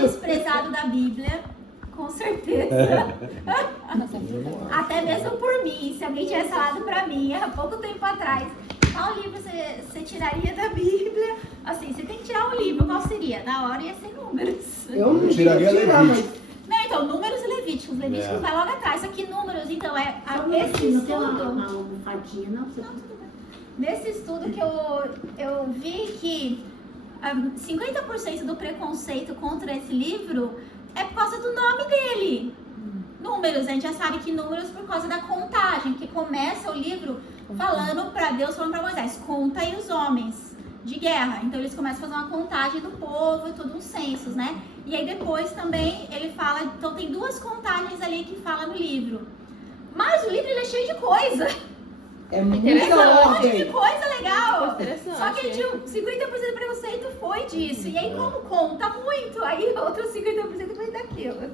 desprezado da Bíblia, com certeza. Até mesmo por mim, se alguém tivesse falado pra mim há pouco tempo atrás, qual livro você tiraria da Bíblia? Assim, você tem que tirar um livro, qual seria? Na hora ia ser Números. Eu não tiraria Levítico. Não, então, Números e Levíticos. Levíticos vai logo atrás. Aqui, Números, então, esse Não tem uma estudo... almofadinha, não? Nesse estudo que eu vi que 50% do preconceito contra esse livro é por causa do nome dele. Números, a gente já sabe que Números por causa da contagem, que começa o livro falando para Deus, falando para Moisés, conta aí os homens de guerra. Então eles começam a fazer uma contagem do povo e tudo, uns censos, né? E aí depois também ele fala, então tem duas contagens ali que fala no livro. Mas o livro ele é cheio de coisa. É muito Tem um monte de ordem. coisa legal. Interessante. Só que 50% do preconceito foi disso. E aí como conta muito, aí outros 50% foi daquilo.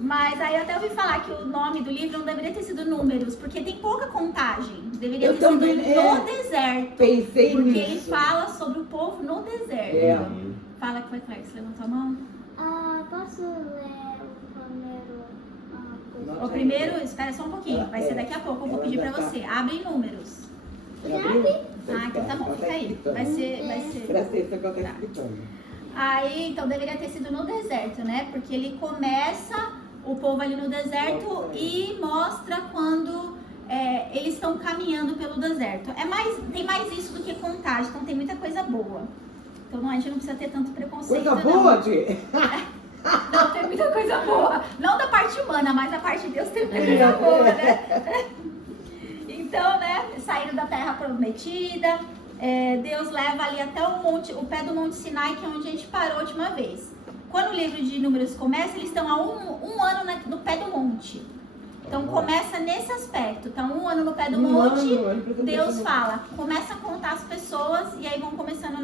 Mas aí eu até ouvi falar que o nome do livro não deveria ter sido Números, porque tem pouca contagem. Deveria ter sido No Deserto. Pensei Porque nisso. ele fala sobre o povo no deserto. É. Fala que foi, Claire, você levantou a mão? Posso ler o primeiro coisa? O primeiro, espera só um pouquinho, vai ser daqui a pouco, eu vou pedir pra você. Abre em Números. Ah, então tá bom, fica aí. Vai ser... Presta atenção que eu tô explicando. Aí, então deveria ter sido no deserto, né? Porque ele começa o povo ali no deserto e mostra quando eles estão caminhando pelo deserto. Tem mais isso do que contagem, então tem muita coisa boa. Então a gente não precisa ter tanto preconceito. Coisa boa, não. Tia? Não, tem muita coisa boa. Não da parte humana, mas da parte de Deus tem muita coisa boa, né? Então, né, saíram da terra prometida, Deus leva ali até o pé do Monte Sinai, que é onde a gente parou a última vez. Quando o livro de Números começa, eles estão há um ano no pé do monte. Então começa nesse aspecto. Então, 1 ano no pé do monte, Deus fala, começa a contar as pessoas, e aí vão começando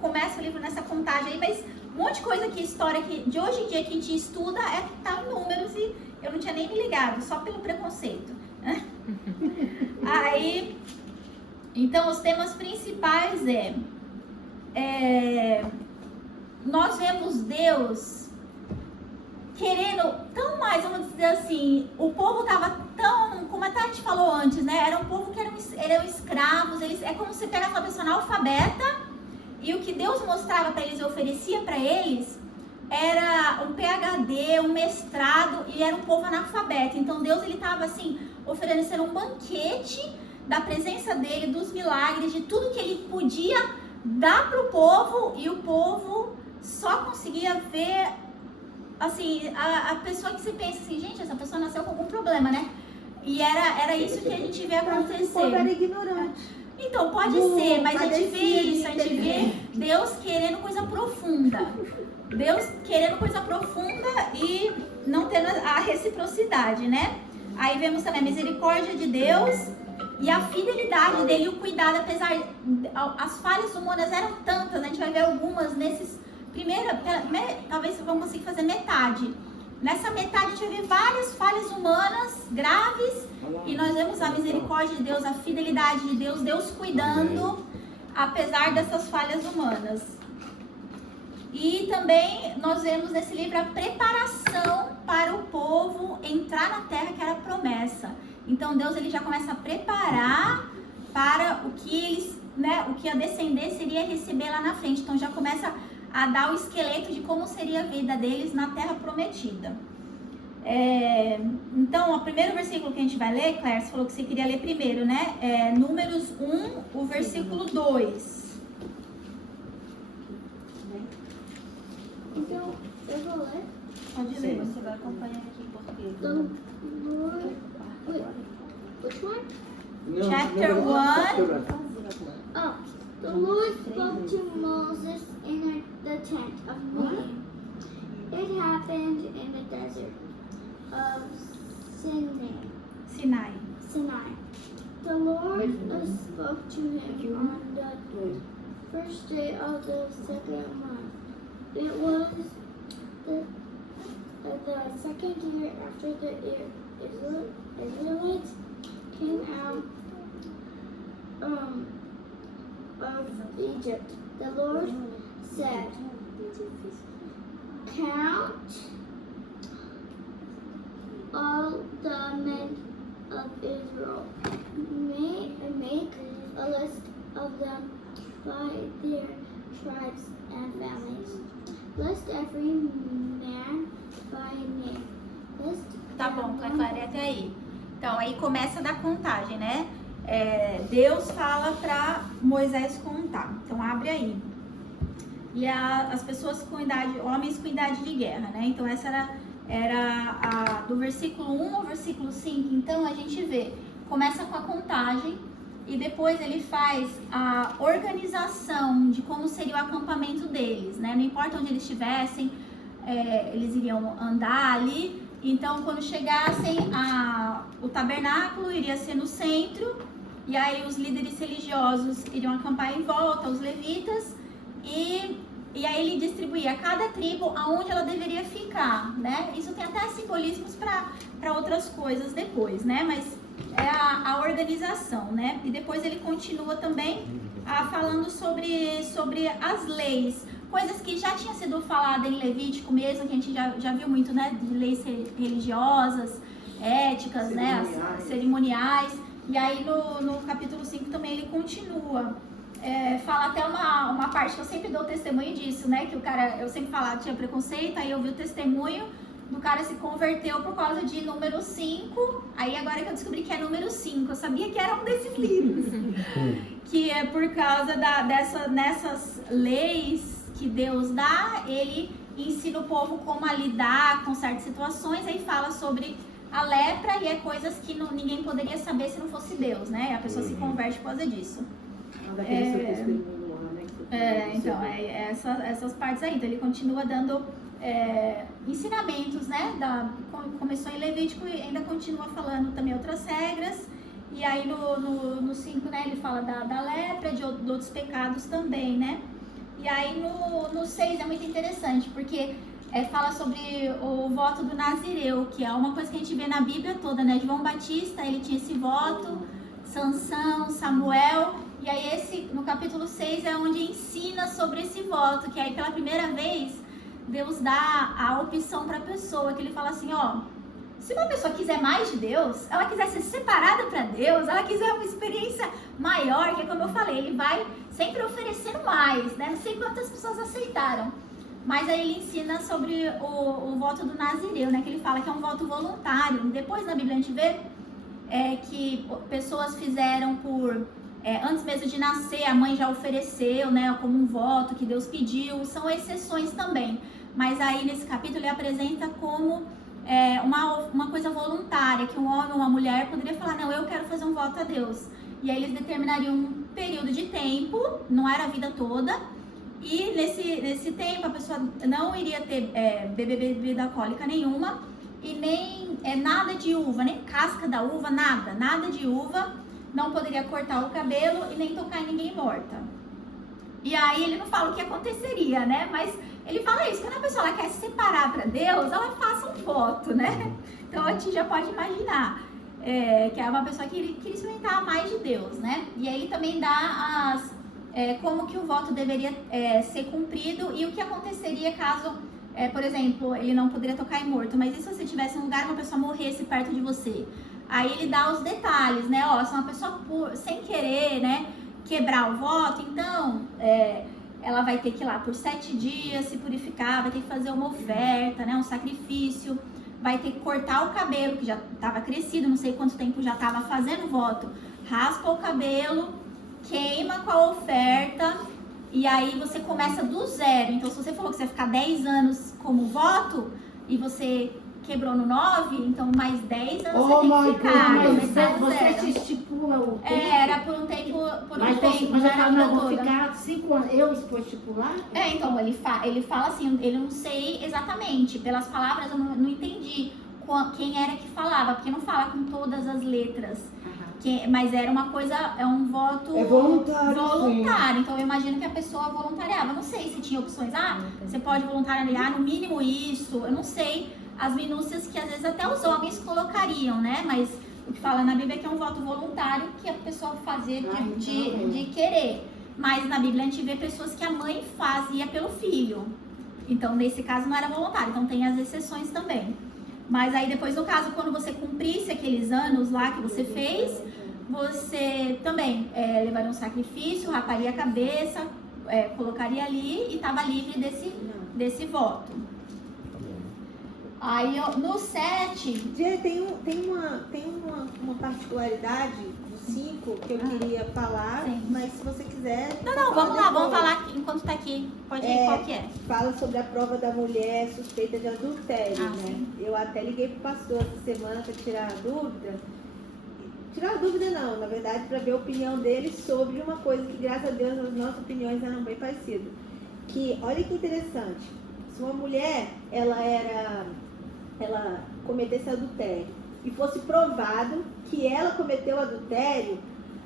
começa o livro nessa contagem aí, mas um monte de coisa aqui, história que de hoje em dia que a gente estuda tá em Números e eu não tinha nem me ligado, só pelo preconceito. Aí, então os temas principais nós vemos Deus querendo tão mais, vamos dizer assim, o povo estava tão, como até a gente falou antes, né? Era um povo que eram escravos, é como se pegasse uma pessoa analfabeta e o que Deus mostrava para eles e oferecia para eles era um PhD, um mestrado, e era um povo analfabeto. Então Deus ele estava assim oferecendo um banquete da presença dele, dos milagres, de tudo que ele podia dar para o povo, e o povo só conseguia ver assim a pessoa que se pensa assim, gente, essa pessoa nasceu com algum problema, né? E era isso que a gente vê acontecer. O povo era ignorante. Então, pode ser, mas a gente vê isso, a gente vê Deus querendo coisa profunda. Deus querendo coisa profunda e não tendo a reciprocidade, né? Aí vemos também a misericórdia de Deus e a fidelidade dele e o cuidado, apesar as falhas humanas eram tantas, a gente vai ver algumas nesses talvez vamos conseguir fazer metade. Nessa metade a gente vai ver várias falhas humanas graves e nós vemos a misericórdia de Deus, a fidelidade de Deus, Deus cuidando apesar dessas falhas humanas. E também nós vemos nesse livro a preparação para o povo entrar na terra que era a promessa. Então Deus ele já começa a preparar para o que o que a descendência iria receber lá na frente. Então já começa a dar o esqueleto de como seria a vida deles na terra prometida. Então, o primeiro versículo que a gente vai ler, Claire, você falou que você queria ler primeiro, né? Números 1, o versículo 2. Então, eu vou ler. Pode ler, você vai acompanhar aqui em português. Which one? Chapter 1. Oh, the Lord spoke to Moses in the tent of meeting. It happened in the desert of Sinai. Sinai. The Lord spoke to him on the first day of the second month. It was the second year after the Israelites came out of Egypt. The Lord said, count all the men of Israel. Make a list of them by their tribes and families. List every man by name. List Tá bom, Clara, até aí. Então, aí começa da contagem, né? Deus fala para Moisés contar. Então, abre aí. E as pessoas com idade, homens com idade de guerra, né? Então, essa era do versículo 1 ao versículo 5. Então, a gente vê, começa com a contagem e depois ele faz a organização de como seria o acampamento deles, né? Não importa onde eles estivessem, eles iriam andar ali. Então, quando chegassem, o tabernáculo iria ser no centro, e aí os líderes religiosos iriam acampar em volta, os levitas, e aí ele distribuía cada tribo aonde ela deveria ficar, né? Isso tem até simbolismos para outras coisas depois, né? Mas é a organização, né? E depois ele continua também falando sobre as leis. Coisas que já tinha sido falada em Levítico mesmo, que a gente já viu muito, né? De leis religiosas, éticas, cerimoniais, né? Cerimoniais. E aí no capítulo 5 também ele continua. Fala até uma parte que eu sempre dou testemunho disso, né? Que o cara, eu sempre falava que tinha preconceito, aí eu vi o testemunho do cara se converteu por causa de número 5. Aí agora que eu descobri que é número 5, eu sabia que era um desses livros. Que é por causa nessas leis que Deus dá, ele ensina o povo como a lidar com certas situações, aí fala sobre a lepra e coisas que ninguém poderia saber se não fosse Deus, né? A pessoa se converte por causa disso. Então, essas partes aí. Então, ele continua dando ensinamentos, né? Começou em Levítico e ainda continua falando também outras regras. E aí no 5, né? Ele fala da lepra, de outros pecados também, né? E aí no 6 é muito interessante, porque fala sobre o voto do Nazireu, que é uma coisa que a gente vê na Bíblia toda, né? João Batista, ele tinha esse voto, Sansão, Samuel, e aí no capítulo 6 é onde ensina sobre esse voto, que aí pela primeira vez Deus dá a opção para a pessoa, que ele fala assim, ó, se uma pessoa quiser mais de Deus, ela quiser ser separada para Deus, ela quiser uma experiência maior, que é como eu falei, ele vai sempre oferecendo mais, né? Não sei quantas pessoas aceitaram. Mas aí ele ensina sobre o voto do Nazireu, né? Que ele fala que é um voto voluntário. Depois na Bíblia a gente vê que pessoas fizeram antes mesmo de nascer, a mãe já ofereceu, né? Como um voto que Deus pediu. São exceções também. Mas aí nesse capítulo ele apresenta como uma coisa voluntária, que um homem ou uma mulher poderia falar, não, eu quero fazer um voto a Deus. E aí eles determinariam um período de tempo, não era a vida toda, e nesse tempo a pessoa não iria ter beber bebida alcoólica nenhuma, e nem nada de uva, nem casca da uva, nada de uva, não poderia cortar o cabelo e nem tocar em ninguém morta. E aí ele não fala o que aconteceria, né? Mas ele fala isso, quando a pessoa quer se separar para Deus, ela faça um voto, né? Então a gente já pode imaginar que é uma pessoa que queria experimentar mais de Deus, né? E aí ele também dá como que o voto deveria ser cumprido e o que aconteceria caso, por exemplo, ele não poderia tocar em morto, mas e se você tivesse um lugar e uma pessoa morresse perto de você? Aí ele dá os detalhes, né? Ó, se uma pessoa sem querer, né, quebrar o voto, então ela vai ter que ir lá por 7 dias se purificar, vai ter que fazer uma oferta, né, um sacrifício, vai ter que cortar o cabelo, que já estava crescido, não sei quanto tempo já estava fazendo o voto, raspa o cabelo, queima com a oferta, e aí você começa do zero. Então, se você falou que você vai ficar 10 anos como voto, e você quebrou no 9, então mais 10 anos você tem que ficar. Mas você te estipula o tempo? Era por um tempo, mas já era não, vou toda. ficar 5 anos, eu vou estipular? Então, ele fala assim, ele não sei exatamente, pelas palavras eu não entendi quem era que falava, porque não fala com todas as letras. Mas era uma coisa, um voto voluntário. Então eu imagino que a pessoa voluntariava. Eu não sei se tinha opções. Você pode voluntariar no mínimo isso. Eu não sei as minúcias que às vezes até os homens colocariam, né? Mas o que fala na Bíblia é que é um voto voluntário que a pessoa fazia de querer. Mas na Bíblia a gente vê pessoas que a mãe fazia pelo filho. Então, nesse caso, não era voluntário. Então, tem as exceções também. Mas aí, depois, no caso, quando você cumprisse aqueles anos lá que você fez, você também levaria um sacrifício, raparia a cabeça, colocaria ali e estava livre desse voto. Aí, no 7... Tem uma particularidade do 5 que eu queria falar, Sim. mas se você quiser... Não, vamos lá, vamos falar aqui, enquanto tá aqui. Pode ir, qual que é? Fala sobre a prova da mulher suspeita de adultério, né? Sim. Eu até liguei pro pastor essa semana para tirar a dúvida. Tirar a dúvida não, na verdade, para ver a opinião dele sobre uma coisa que, graças a Deus, as nossas opiniões eram bem parecidas. Que, olha que interessante, se uma mulher, ela cometesse adultério e fosse provado que ela cometeu adultério,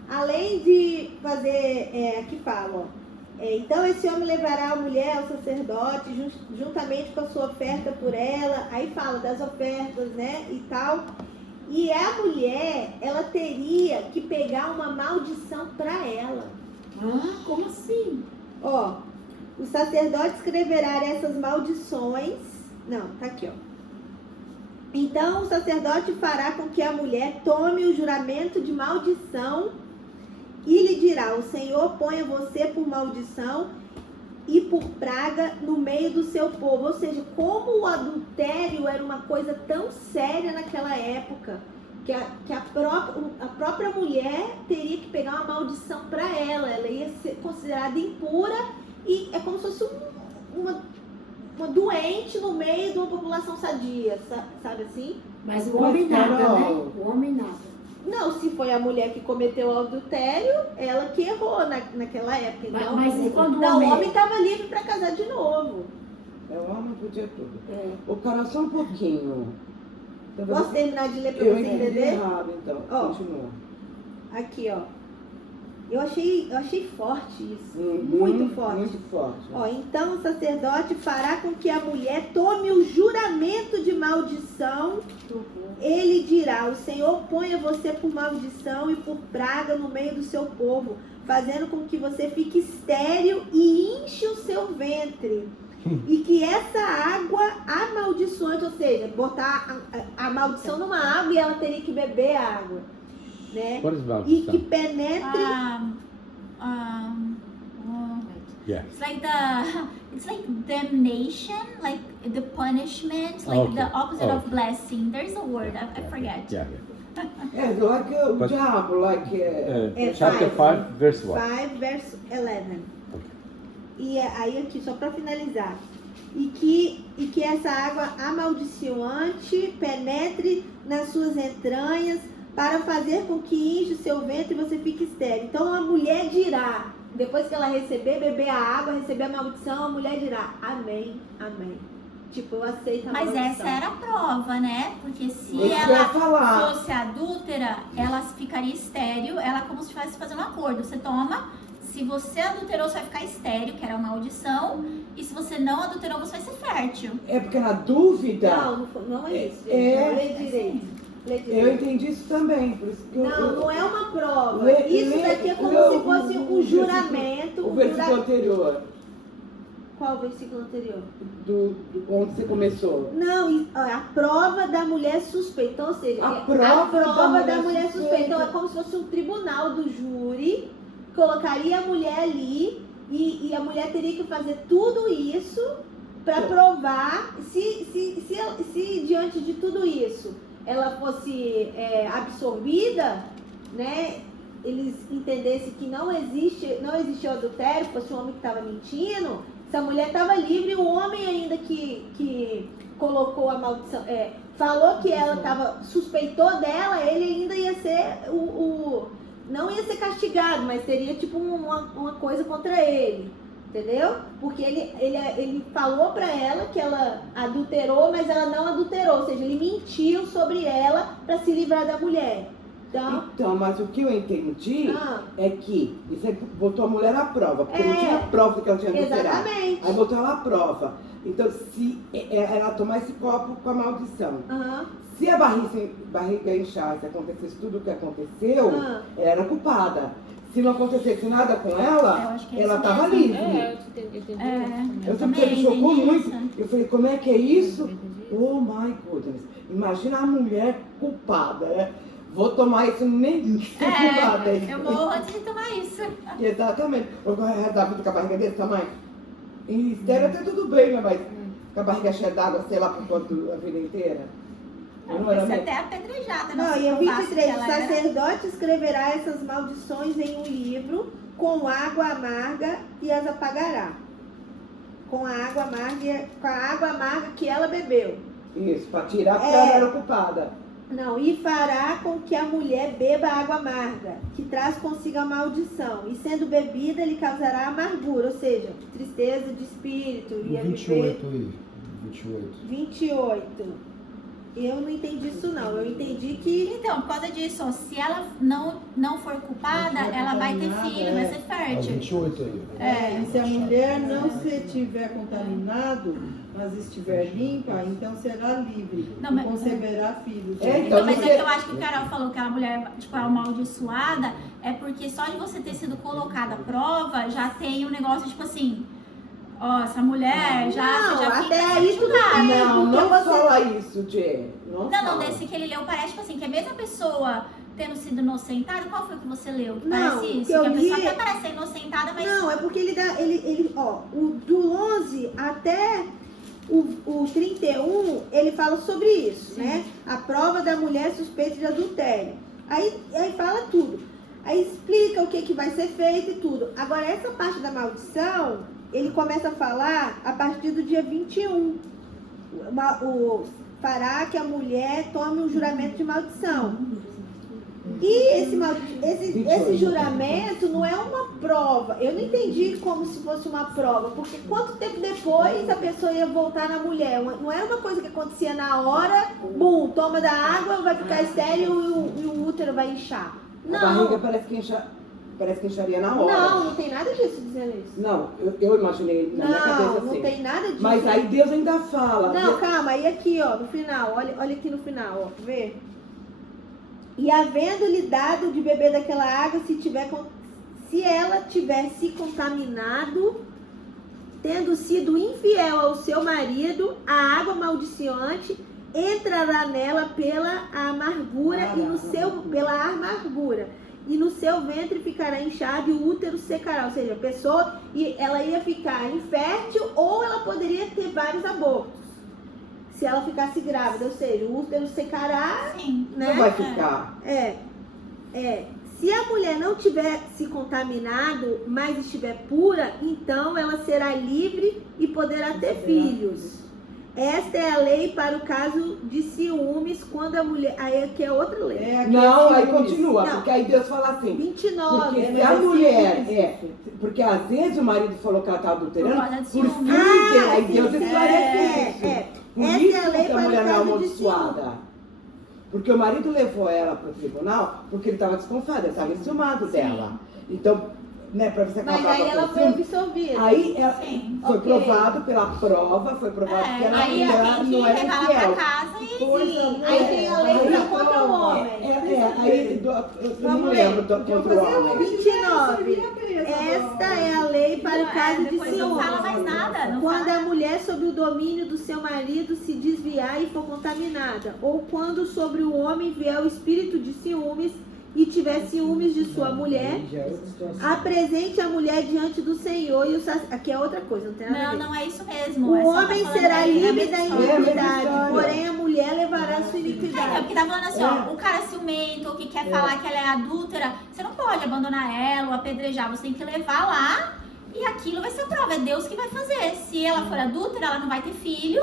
além de fazer, aqui fala, ó, então esse homem levará a mulher ao sacerdote juntamente com a sua oferta por ela, aí fala das ofertas, né, e tal, e a mulher, ela teria que pegar uma maldição para ela. Como assim? Ó, o sacerdote escreverá essas maldições, não, tá aqui, ó. Então o sacerdote fará com que a mulher tome o juramento de maldição e lhe dirá: o Senhor ponha você por maldição e por praga no meio do seu povo. Ou seja, como o adultério era uma coisa tão séria naquela época, que a própria mulher teria que pegar uma maldição para ela. Ela ia ser considerada impura e é como se fosse uma doente no meio de uma população sadia, sabe assim? Mas o homem nada, né? O homem nada. Não, se foi a mulher que cometeu o adultério, ela que errou naquela época. Então, Mas e quando o homem estava livre para casar de novo. O homem podia tudo. É. O cara, só um pouquinho. Posso terminar de ler para Eu você entendi entender? errado, então. Ó. Continua. Aqui, ó. Eu achei forte isso. Muito Muito forte. Muito forte. Ó, então o sacerdote fará com que a mulher tome o juramento de maldição. Ele dirá: o Senhor ponha você por maldição e por praga no meio do seu povo, fazendo com que você fique estéril e enche o seu ventre. E que essa água amaldiçoante, ou seja, botar a maldição numa água e ela teria que beber a água, né? What is E que maldição? penetre. Yeah. It's like damnation, like the punishment, like Okay. the opposite of Okay. blessing. There's a word, I forget. Yeah. Like o But- diabo, like... Chapter 5, verse 1. 5, verse 11. Okay. E aí aqui, só para finalizar. E que essa água amaldiçoante penetre nas suas entranhas para fazer com que enche o seu ventre e você fique estéril. Então a mulher dirá, depois que ela beber a água, receber a maldição, a mulher dirá: amém, amém. Tipo, eu aceito a Mas maldição. essa era a prova, né? Porque se Isso que eu ia ela falar. fosse adúltera, ela ficaria estéril, ela como se estivesse fazendo um acordo. Você toma, se você adulterou, você vai ficar estéril, que era uma maldição, e se você não adulterou, você vai ser fértil. É porque na dúvida... Não é isso. É. Não, lê direito. Lê direito. Eu entendi isso também, por isso que eu... Não é uma prova. Lê- Isso lê- daqui é como lê se o- fosse o um juramento. O versículo anterior, Qual o versículo anterior? do onde você começou. Não, a prova da mulher suspeita. Então, ou seja, A prova da mulher suspeita. suspeita. Então, é como se fosse um tribunal do júri, colocaria a mulher ali e a mulher teria que fazer tudo isso para provar se diante de tudo isso ela fosse absorvida, né? Eles entendessem que não existe o adultério, fosse o homem que estava mentindo, essa mulher estava livre, o homem ainda que colocou a maldição, falou que ela suspeitou dela, ele ainda ia ser não ia ser castigado, mas teria tipo uma coisa contra ele, entendeu? Porque ele falou pra ela que ela adulterou, mas ela não adulterou, ou seja, ele mentiu sobre ela para se livrar da mulher. Então, mas o que eu entendi é que isso aí botou a mulher à prova, porque É. não tinha prova que ela tinha adulterado. Exatamente. Aí botou ela à prova. Então, se ela tomar esse copo com a maldição, Aham. se a barriga inchasse, acontecesse tudo o que aconteceu, ela era culpada. se não acontecesse nada com Eu ela, acho que é ela isso estava mesmo. livre. É, eu entendi. Eu também sempre me chocou entendi muito. isso. Eu falei, como é que é isso? Oh my goodness. Imagina a mulher culpada, né? Vou tomar isso nem culpada. Eu morro antes de tomar isso. Exatamente. Eu vou rezar com a barriga desse tamanho. Em estéreo até tudo bem, né? Mas com a barriga cheia d'água, sei lá por quanto a vida inteira. Não, era você mesmo. até apedrejada. Não, se e o provasse 23, que o ela era. sacerdote escreverá essas maldições em um livro com água amarga e as apagará. Com a água amarga que ela bebeu. Isso, para tirar porque É. ela era ocupada. Não, e fará com que a mulher beba água amarga, que traz consigo a maldição. E sendo bebida, lhe causará amargura, ou seja, tristeza de espírito. Ia viver 28 aí. 28. 28. Eu não entendi isso não. Eu entendi que Então, por causa disso, ó, se ela não for culpada, ela vai ter filho, vai ser Ah, fértil. 28 aí. E se a mulher não se tiver contaminado, mas estiver limpa, então será livre Não, e mas- conceberá filhos. É, Então, mas você- é que eu acho que o Carol falou que a mulher, tipo, é amaldiçoada, é porque só de você ter sido colocada à prova, já tem um negócio, tipo assim, ó, essa mulher já, Não, você já até fica aí tudo subjugada. bem. Não, porque não você- fala isso, Jê. Não, Não, fala. desse que ele leu, parece, tipo assim, que a mesma pessoa tendo sido inocentada, qual foi o que você leu? Que Não, parece o isso, que eu que a pessoa li- até parece ser inocentada, mas... Não, é porque ele dá. Do 11 até o 31, ele fala sobre isso, né? A prova da mulher suspeita de adultério. Aí fala tudo. Aí explica o que vai ser feito e tudo. Agora, essa parte da maldição, ele começa a falar a partir do dia 21. Fará que a mulher tome um juramento de maldição. E esse juramento não é uma prova. Eu não entendi como se fosse uma prova, porque quanto tempo depois a pessoa ia voltar na mulher? Não é uma coisa que acontecia na hora, bum, toma da água, vai ficar estéril e o útero vai inchar. A barriga Não, parece que incharia na hora. não tem nada disso dizendo isso. Não, eu imaginei na minha cabeça Não, assim. não tem nada disso. Mas aí Deus ainda fala. Não, calma, aí aqui, ó, no final, olha aqui no final, ó, vê? E havendo-lhe dado de beber daquela água, se ela tiver se contaminado, tendo sido infiel ao seu marido, a água maldiciante entrará nela pela amargura e no seu ventre ficará inchado e o útero secará, ou seja, a pessoa ela ia ficar infértil ou ela poderia ter vários abortos. Se ela ficasse grávida, ou seja, o útero secará, Sim. né? Não vai ficar. Se a mulher não tiver se contaminado, mas estiver pura, então ela será livre e poderá ter filhos. Esta é a lei para o caso de ciúmes, quando a mulher... Aí aqui é outra lei. Não, aí ciúmes. continua, Não. porque aí Deus fala assim. 29. Porque se mas a é mulher ciúmes. porque às vezes o marido falou que ela estava adulterando, Por causa de por ciúme. filho dela, aí sim, Deus sim, esclarece isso. Por Essa isso é a lei que a para o mulher não é caso de amaldiçoada. Porque o marido levou ela para o tribunal porque ele estava desconfiado, ele estava enciumado dela. Então, né, para você Mas acabar aí com ela o foi ciúme, absolvida. aí ela Sim. foi Ok. provado pela prova, foi provado que ela aí não tem que era levar ela infiel. pra casa e... Sim, aí tem a lei Aí- contra o homem. Aí eu não Vamos lembro ler. contra o homem. 29. Esta é a lei para o caso de Depois não ciúmes. fala mais nada. Não Quando fala. a mulher sob o domínio do seu marido se desviar e for contaminada, ou quando sobre o homem vier o espírito de ciúmes e tiver ciúmes de sua mulher, apresente a mulher diante do Senhor e o aqui é outra coisa, não tem nada a Não, ver. não é isso mesmo. O é só tá homem falando será aí, livre é da a mesma história. iniquidade, história. porém a mulher levará a sua É, iniquidade. porque tá falando assim, ó, o cara ciumento, ou que quer falar que ela é adúltera, você não pode abandonar ela ou apedrejar, você tem que levar lá e aquilo vai ser a prova, é Deus que vai fazer. Se ela for adúltera, ela não vai ter filho,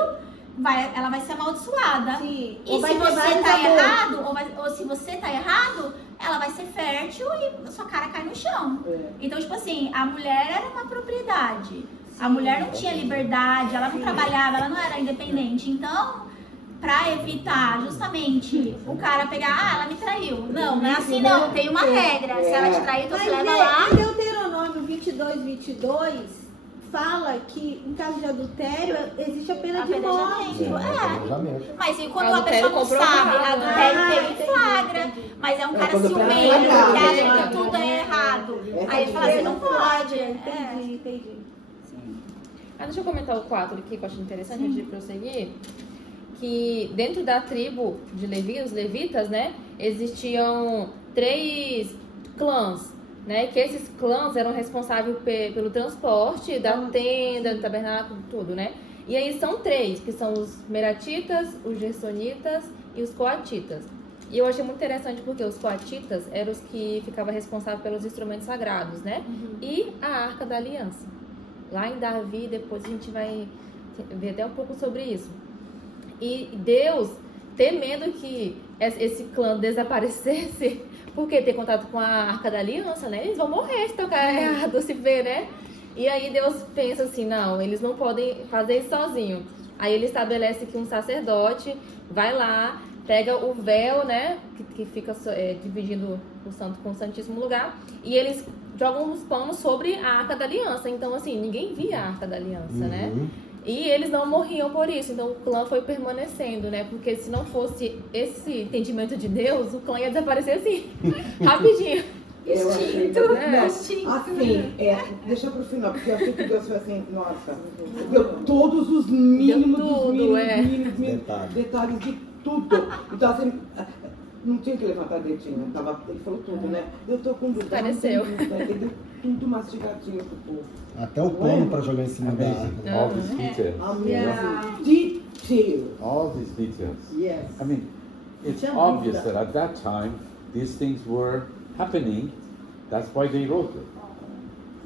ela vai ser amaldiçoada. Sim. E Ou vai se ter você vários tá abortos. errado, ou se você tá errado, ela vai ser fértil e a sua cara cai no chão. Então, tipo assim, a mulher era uma propriedade. A mulher não tinha liberdade, ela não trabalhava, ela não era independente. Então, pra evitar justamente o cara pegar, ela me traiu. Não é assim não, tem uma regra. Se ela te trair, então Mas você leva lá. em Deuteronômio 22, fala que em caso de adultério existe a pena de morte. Mas e quando a Adultério pessoa não sabe, comprovado, adultério né? pega em flagra. Mas é um cara quando ciumento, que flagrado, acha que tudo é errado. Essa Aí ele fala assim, não pode. Entendi. Deixa eu comentar o 4 aqui, que eu acho interessante antes de prosseguir. Que dentro da tribo de Levi, os levitas, né, existiam 3 clãs, né, que esses clãs eram responsáveis pelo transporte da tenda, do tabernáculo, tudo, né. E aí são 3, que são os meratitas, os gersonitas e os coatitas. E eu achei muito interessante porque os coatitas eram os que ficavam responsáveis pelos instrumentos sagrados, né, e a Arca da Aliança. Lá em Davi, depois a gente vai ver até um pouco sobre isso. E Deus, temendo que esse clã desaparecesse, porque ter contato com a Arca da Aliança, né? Eles vão morrer se tocar errado, se ver, né? E aí Deus pensa assim, não, eles não podem fazer isso sozinho. Aí ele estabelece que um sacerdote vai lá, pega o véu, né? Que fica dividindo o santo com o santíssimo lugar, e eles jogam os panos sobre a Arca da Aliança. Então, assim, ninguém via a Arca da Aliança, né? E eles não morriam por isso, então o clã foi permanecendo, né? Porque se não fosse esse entendimento de Deus, o clã ia desaparecer assim, rapidinho. Eu achei, né? assim, deixa pro final, porque eu achei que Deus foi assim, nossa, deu todos os mínimos Deu tudo, dos mínimos, é. mínimos detalhes de tudo. Então, assim, não tinha que levantar a dedinho, ele falou tudo, né? Eu tô com dúvida. Pareceu. Ele deu tudo mastigadinho pro povo. Até o pano pra jogar em cima da Amazing. água. All these details. Amazing. Detail. All these details. Yes. I mean, it's Tinha obvious dúvida. that at that time these things were happening. That's why they wrote it.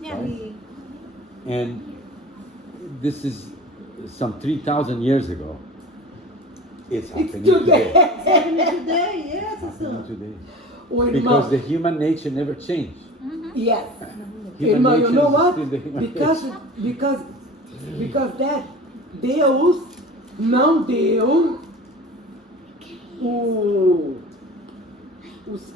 Right? And this is some 3,000 years ago. It's happening today. Today, yes, Happening today. O irmão, Because the human nature never changed. yes. Human Irmão, you nature know is what? still the human Because that Deus não deu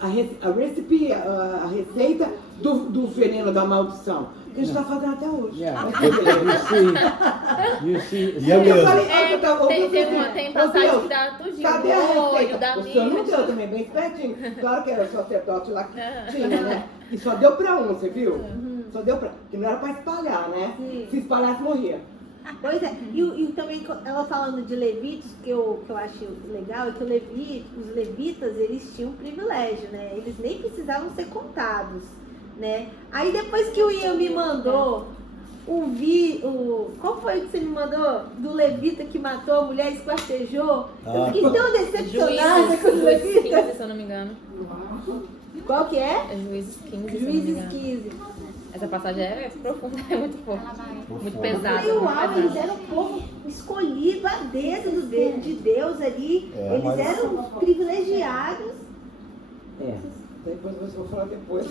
a receita do veneno da maldição. Que a gente está fazendo até hoje. Yeah, you see, E é mesmo. Tem passagem que dá tudinho, Cadê a do olho, receita? da O senhor não mídia. deu também, bem espertinho. Claro que era o sacerdote lá que tinha, né? E só deu pra um, você viu? Só deu pra... Que não era pra espalhar, né? Se espalhasse, morria. Pois é, e também ela falando de levitas, que eu acho legal, é que os levitas, eles tinham um privilégio, né? Eles nem precisavam ser contados, né? Aí depois que o Ian me mandou qual foi que você me mandou? Do levita que matou a mulher, esquartejou? Eu fiquei tão decepcionada com os Juízes levitas. 15, se eu não me engano. Qual que é? É Juízes 15, se eu não me Juízes engano. 15. Essa passagem é profunda, é muito forte. Muito pesada. E uau, muito eles pesada. eram o povo escolhido a dedo de Deus ali. É, Eles mas- eram privilegiados. Depois eu vou falar depois.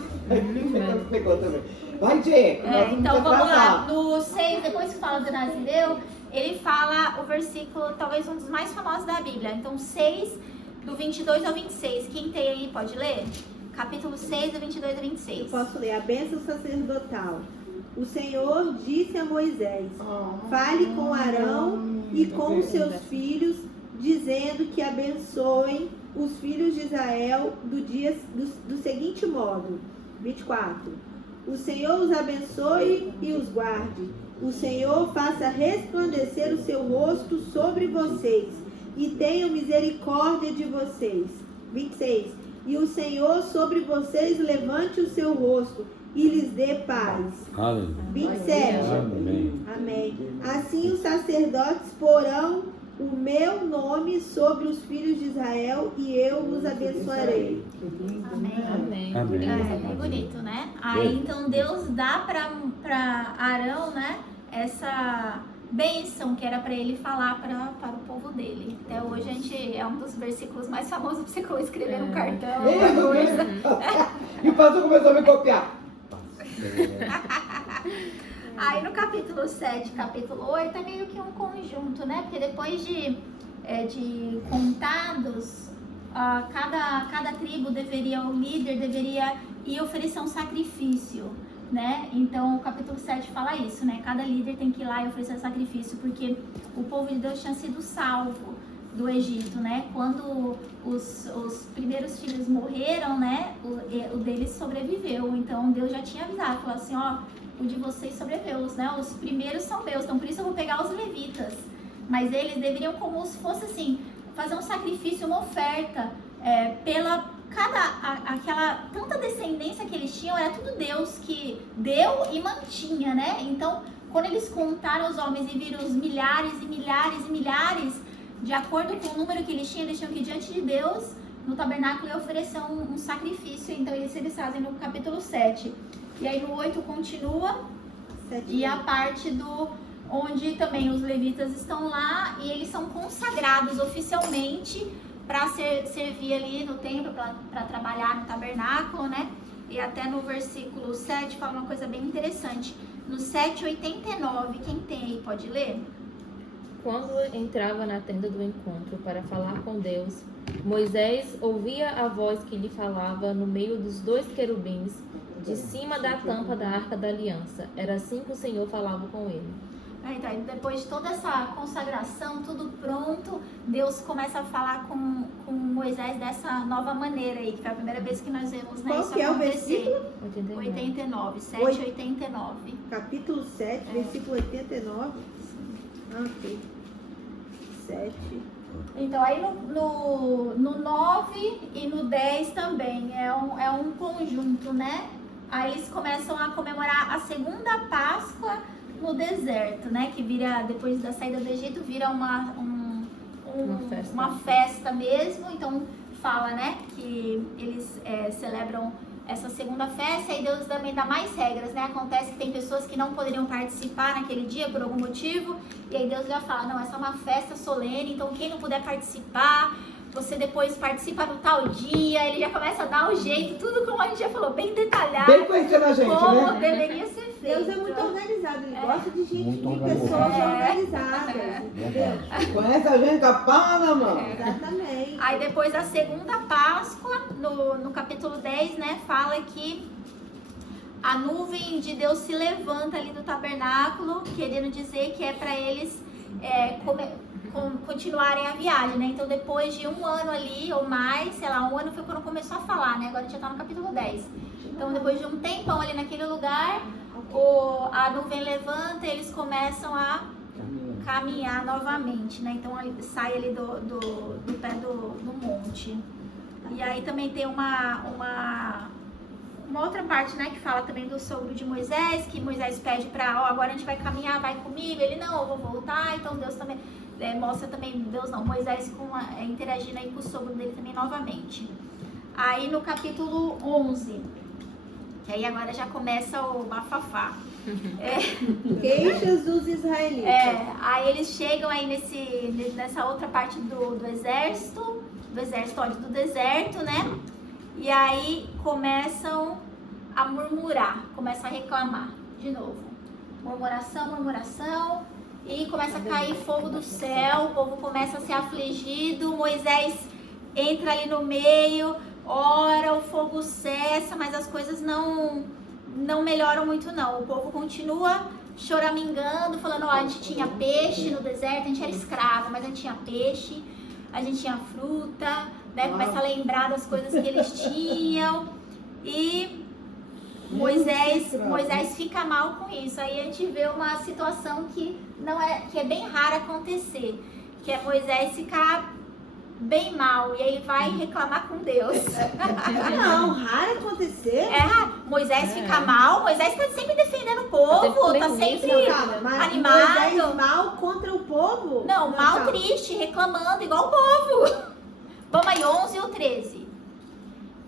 Pegou também. Vai, Jê. Então vamos lá. No 6, depois que fala do Nazireu, ele fala o versículo, talvez um dos mais famosos da Bíblia. Então 6, do 22 ao 26. Quem tem aí pode ler? Capítulo 6, do 22 ao 26. Eu posso ler a bênção sacerdotal. O Senhor disse a Moisés: fale com Arão e com os seus filhos, dizendo que abençoem os filhos de Israel do seguinte modo. 24. O Senhor os abençoe e os guarde. O Senhor faça resplandecer o seu rosto sobre vocês e tenha misericórdia de vocês. 26. E o Senhor sobre vocês levante o seu rosto e lhes dê paz. Hallelujah. 27. Amém. Amém. Assim os sacerdotes porão o meu nome sobre os filhos de Israel e eu os abençoarei. Amém. Amém. É bonito, né? Aí então Deus dá pra Arão, né, essa bênção que era para ele falar para o povo dele. Até hoje a gente é um dos versículos mais famosos para você escrever no cartão. E o pastor começou a me copiar. Aí no capítulo 7, capítulo 8 é meio que um conjunto, né? Porque depois de contados, cada tribo deveria, o líder deveria ir oferecer um sacrifício né? Então o capítulo 7 fala isso, né? Cada líder tem que ir lá e oferecer sacrifício, porque o povo de Deus tinha sido salvo do Egito, né? Quando os primeiros filhos morreram, né? O deles sobreviveu. Então Deus já tinha avisado, falou assim, ó, o de vocês sobreviveu, né? Os primeiros são meus, então por isso eu vou pegar os levitas. Mas eles deveriam, como se fosse assim, fazer um sacrifício, uma oferta pela aquela tanta descendência que eles tinham, era tudo Deus que deu e mantinha, né? Então, quando eles contaram os homens e viram os milhares e milhares e milhares, de acordo com o número que eles tinham que ir diante de Deus, no tabernáculo, e oferecer um sacrifício. Então, eles fazem no capítulo 7. E aí no 8 continua, e a parte onde também os levitas estão lá e eles são consagrados oficialmente para servir ali no templo, para trabalhar no tabernáculo, né? E até no versículo 7 fala uma coisa bem interessante. No 7:89, quem tem aí pode ler? Quando entrava na tenda do encontro para falar com Deus, Moisés ouvia a voz que lhe falava no meio dos 2 querubins, de cima da tampa da Arca da Aliança. Era assim que o Senhor falava com ele. Então, depois de toda essa consagração, tudo pronto, Deus começa a falar com Moisés dessa nova maneira aí, que foi a primeira vez que nós vemos, né, Qual isso que é o acontecer. versículo? 89, 7:89. Capítulo 7, versículo 89. Ok. 7. Então, aí no 9 e no 10 também, é um conjunto, né? Aí eles começam a comemorar a segunda Páscoa no deserto, né? Que vira, depois da saída do Egito, vira uma festa mesmo. Então fala, né? Que eles celebram essa segunda festa e Deus também dá mais regras, né? Acontece que tem pessoas que não poderiam participar naquele dia por algum motivo. E aí Deus já fala, não, essa é uma festa solene, então quem não puder participar, você depois participa no tal dia. Ele já começa a dar o jeito, tudo como a gente já falou, bem detalhado. Bem conhecendo a gente, como né? deveria ser feito. Deus é muito organizado, ele gosta de gente, Muito de pessoas organizado. organizadas, entendeu? Conhece a gente, a pau na mão. Exatamente. Aí depois da segunda Páscoa, no capítulo 10, né, fala que a nuvem de Deus se levanta ali do tabernáculo, querendo dizer que é para eles continuarem a viagem, né? Então depois de um ano ali, ou mais, sei lá, um ano foi quando começou a falar, né? Agora a gente já tá no capítulo 10. Então depois de um tempão ali naquele lugar, a nuvem levanta e eles começam a caminhar novamente, né? Então sai ali do pé do monte. E aí também tem uma outra parte, né, que fala também do sogro de Moisés, que Moisés pede pra, agora a gente vai caminhar, vai comigo. Ele, não, eu vou voltar. Então Deus também mostra também, Moisés interagindo aí com o sogro dele também novamente. Aí no capítulo 11, que aí agora já começa o bafafá. Queixas dos israelitas. Aí eles chegam aí nessa outra parte do exército, olha, do deserto, né? E aí começam a murmurar, começam a reclamar de novo. Murmuração, e começa a cair fogo do céu, o povo começa a ser afligido, Moisés entra ali no meio, ora, o fogo cessa, mas as coisas não melhoram muito não. O povo continua choramingando, falando, ó, a gente tinha peixe no deserto, a gente era escravo, mas a gente tinha peixe, a gente tinha fruta, né? Começa a lembrar das coisas que eles tinham. E Moisés fica mal com isso. Aí a gente vê uma situação que é bem rara acontecer, que é Moisés ficar bem mal, e aí ele vai reclamar com Deus. Não, raro acontecer. Moisés fica mal, Moisés tá sempre defendendo o povo, tá sempre animado. Moisés mal contra o povo? Não, mal triste, reclamando, igual o povo. Vamos aí, 11 ou 13.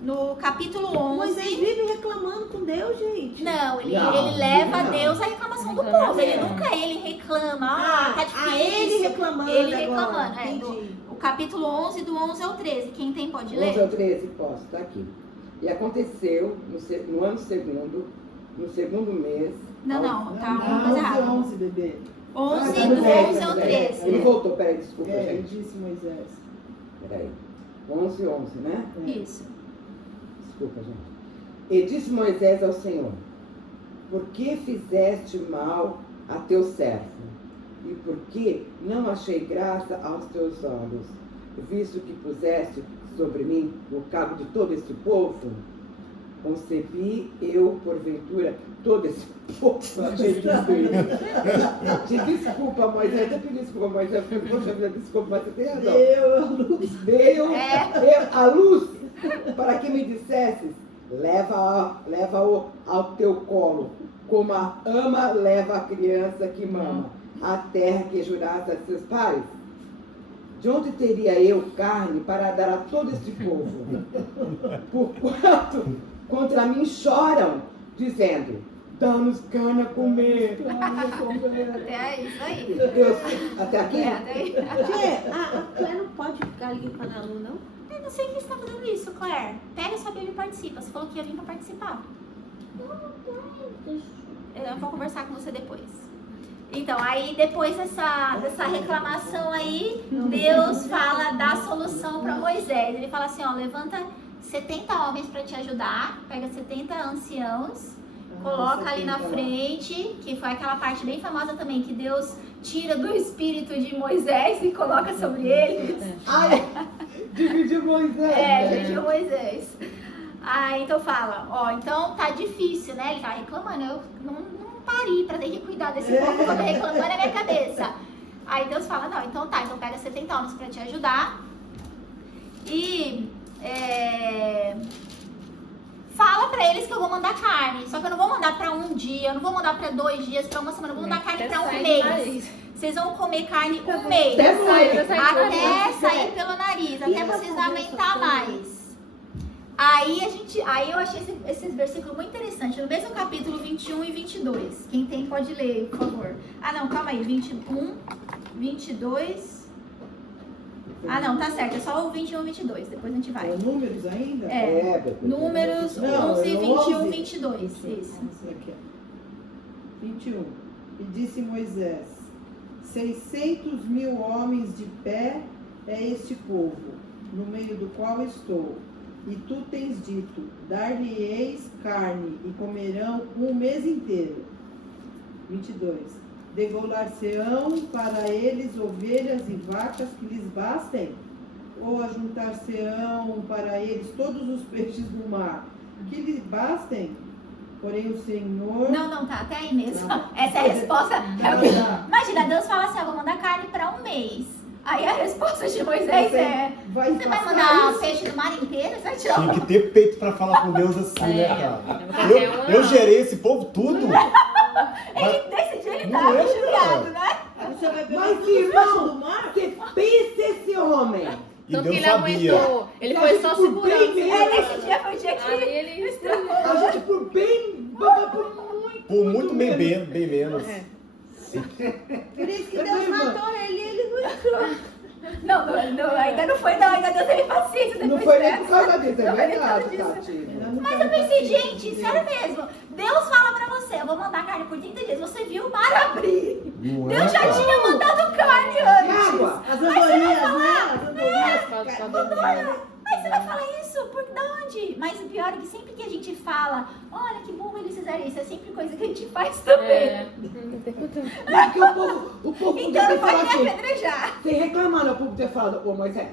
No capítulo 11... Moisés vive reclamando com Deus, gente. Não, ele leva a Deus a reclamação do povo. Ele nunca reclama, tá difícil. Ele reclamando Ele agora. reclamando, O capítulo 11, do 11 ao 13. Quem tem pode ler? 11 ao 13, posso, tá aqui. E aconteceu no ano segundo, no segundo mês... Tá uma coisa errada. 11, bebê. 11, do 11 ao 13. Ele voltou, peraí, desculpa, Ele gente. disse Moisés. Peraí. 11, né? Isso. Desculpa, gente. E disse Moisés ao Senhor, por que fizeste mal a teu servo? E por que não achei graça aos teus olhos, visto que puseste sobre mim o cabo de todo esse povo? Concebi eu, porventura, todo esse povo. Desculpa, Moisés, eu pedi desculpa, Moisés. Poxa vida, desculpa, mas você tem razão. Deu a luz para que me dissesses, leva-o ao teu colo, como a ama leva a criança que mama, a terra que juraste a seus pais. De onde teria eu carne para dar a todo esse povo? Porquanto contra mim choram, dizendo, dá-nos carne a comer. É isso aí. Deus, até aqui? Até aí. A Claire não pode ficar ali falando, não? Eu não sei que você está fazendo isso, Claire. Pega sua Bíblia e participa. Você falou que ia vir para participar. Eu vou conversar com você depois. Então, aí depois dessa reclamação aí, Deus fala da solução para Moisés. Ele fala assim, ó, levanta 70 homens para te ajudar, pega 70 anciãos, coloca ali na frente, que foi aquela parte bem famosa também, que Deus tira do espírito de Moisés e coloca sobre eles. Ai, dividiu Moisés. Dividiu Moisés. Aí então fala, ó, então tá difícil, né? Ele tá reclamando, eu não pari pra ter que cuidar desse povo que eu tô reclamando na minha cabeça. Aí Deus fala, não, então tá, então pega 70 homens pra te ajudar e fala pra eles que eu vou mandar carne, só que eu não vou mandar pra um dia, eu não vou mandar pra 2 dias, pra uma semana, eu vou mandar carne pra um mês. Vocês vão comer carne um mês, até sair pelo nariz, até vocês não aguentar mais. Aí eu achei esses versículos muito interessantes, no mesmo capítulo 21 e 22. Quem tem pode ler, por favor. Ah, não, calma aí, 21, 22... Ah, não, tá certo, é só o 21 e 22, depois a gente vai. É números ainda? Números 11, 21, 22, isso. Esse aqui, ó. 21. E disse Moisés, 600.000 homens de pé é este povo, no meio do qual estou. E tu tens dito, dar-lhe-eis carne, e comerão um mês inteiro. 22. Degolar-se-ão para eles ovelhas e vacas que lhes bastem? Ou ajuntar-se-ão para eles todos os peixes do mar que lhes bastem? Porém o Senhor... Não, tá, até aí mesmo. Essa é a resposta. Imagina, Deus fala assim, eu vou mandar carne para um mês. Aí a resposta de Moisés você vai mandar peixe do mar inteiro? Você vai tirar Tinha que ter peito pra falar com Deus assim, né, cara? Eu gerei esse povo tudo. Desse dia ele tava judiado, né? Você vai pegar Mas, tudo os peixes do irmão, mar? você pensa esse homem. E Tanto que Deus ele sabia. aguentou. Ele foi só segurando. Esse dia foi o dia que Aí ele estragou. A gente por muito. Por muito bem menos. Por isso que Deus matou ele e ele não entrou. Não, ainda não foi não, ainda Deus teve paciência Não depois foi nem dessa. por causa disso, é Não foi nem por causa verdade, disso. Tati. Mas eu pensei, gente, sério mesmo, Deus fala pra você, eu vou mandar carne por 30 dias, você viu o mar abrir. Não é, Deus já cara? tinha mandado carne antes. Água. As andorinhas, né? As andorinhas. Mas você vai falar isso? Por de onde? Mas o pior é que sempre que a gente fala, olha que burro eles fizeram isso, é sempre coisa que a gente faz também. Porque o povo Então podia ter não pode falado nem assim, apedrejar. sem reclamar, o povo ter falado, ô Moisés,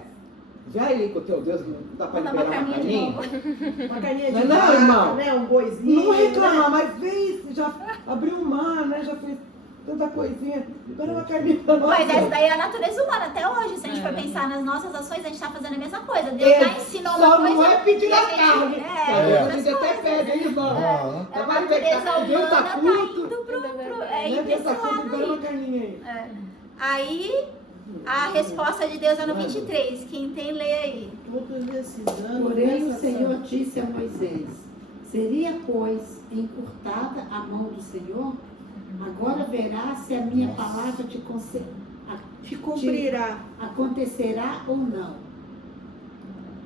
vai aí com o teu Deus, não dá pra Vou dar uma liberar uma carninha de carninha? novo. Uma carninha de Não, vaca, irmão. né? Um boizinho. Não reclamar, mas vê, já abriu o mar, né? Já fez tanta coisinha. Libera uma carninha pra nós. Mas essa daí é a natureza humana até hoje. Se a gente for pensar nas nossas ações, a gente tá fazendo a mesma coisa. Deus já ensinou uma Só coisa. não é pedir e a a gente- carne. É, A outras gente até coisas. pede, hein, irmão? Ah, É, a Vai ver que natureza Deus humana tá tá culto. indo pro Né? Deus tá culto, libera uma carninha aí. Aí, a resposta de Deus é no 23. Quem tem, lê aí. Todos esses anos. Porém o nessa Senhor ação. disse a Moisés, seria, pois, encurtada a mão do Senhor? Agora verás se a minha palavra Te cumprirá. acontecerá ou não.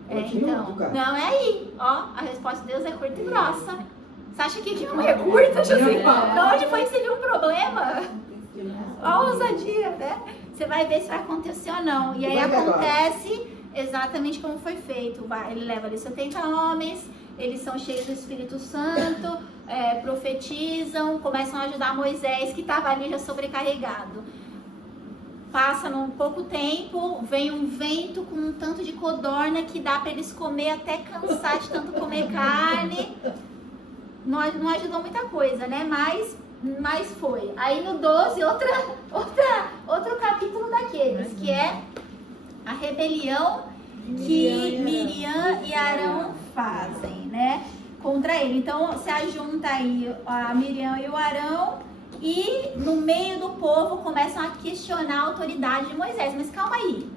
Continua, Então, cara. não é aí. Ó, a resposta de Deus é curta e grossa. Você acha que não é curta, José? De onde foi que você viu um problema? Ó a ousadia, né? Você vai ver se vai acontecer ou não. E aí Vai ver agora. acontece exatamente como foi feito. Ele leva ali 70 homens, eles são cheios do Espírito Santo, profetizam, começam a ajudar Moisés, que estava ali já sobrecarregado. Passa num pouco tempo, vem um vento com um tanto de codorna que dá para eles comer até cansar de tanto comer carne. Não ajudou muita coisa, né? Mas foi. Aí no 12, outro capítulo daqueles, que é a rebelião que Miriam e Arão fazem, né? Contra ele. Então se ajunta aí a Miriam e o Arão. E no meio do povo começam a questionar a autoridade de Moisés. Mas calma aí.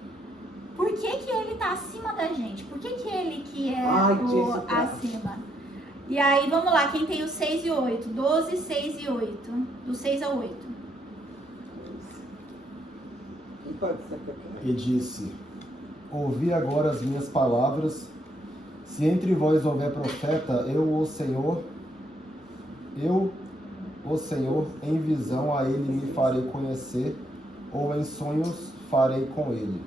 Por que ele está acima da gente? Por que ele que é o acima? E aí, vamos lá. Quem tem o 6 e 8? 12, 6 e 8. Do 6 ao 8. E disse: ouvi agora as minhas palavras. Se entre vós houver profeta, eu, o Senhor, em visão a ele me farei conhecer, ou em sonhos falarei com ele.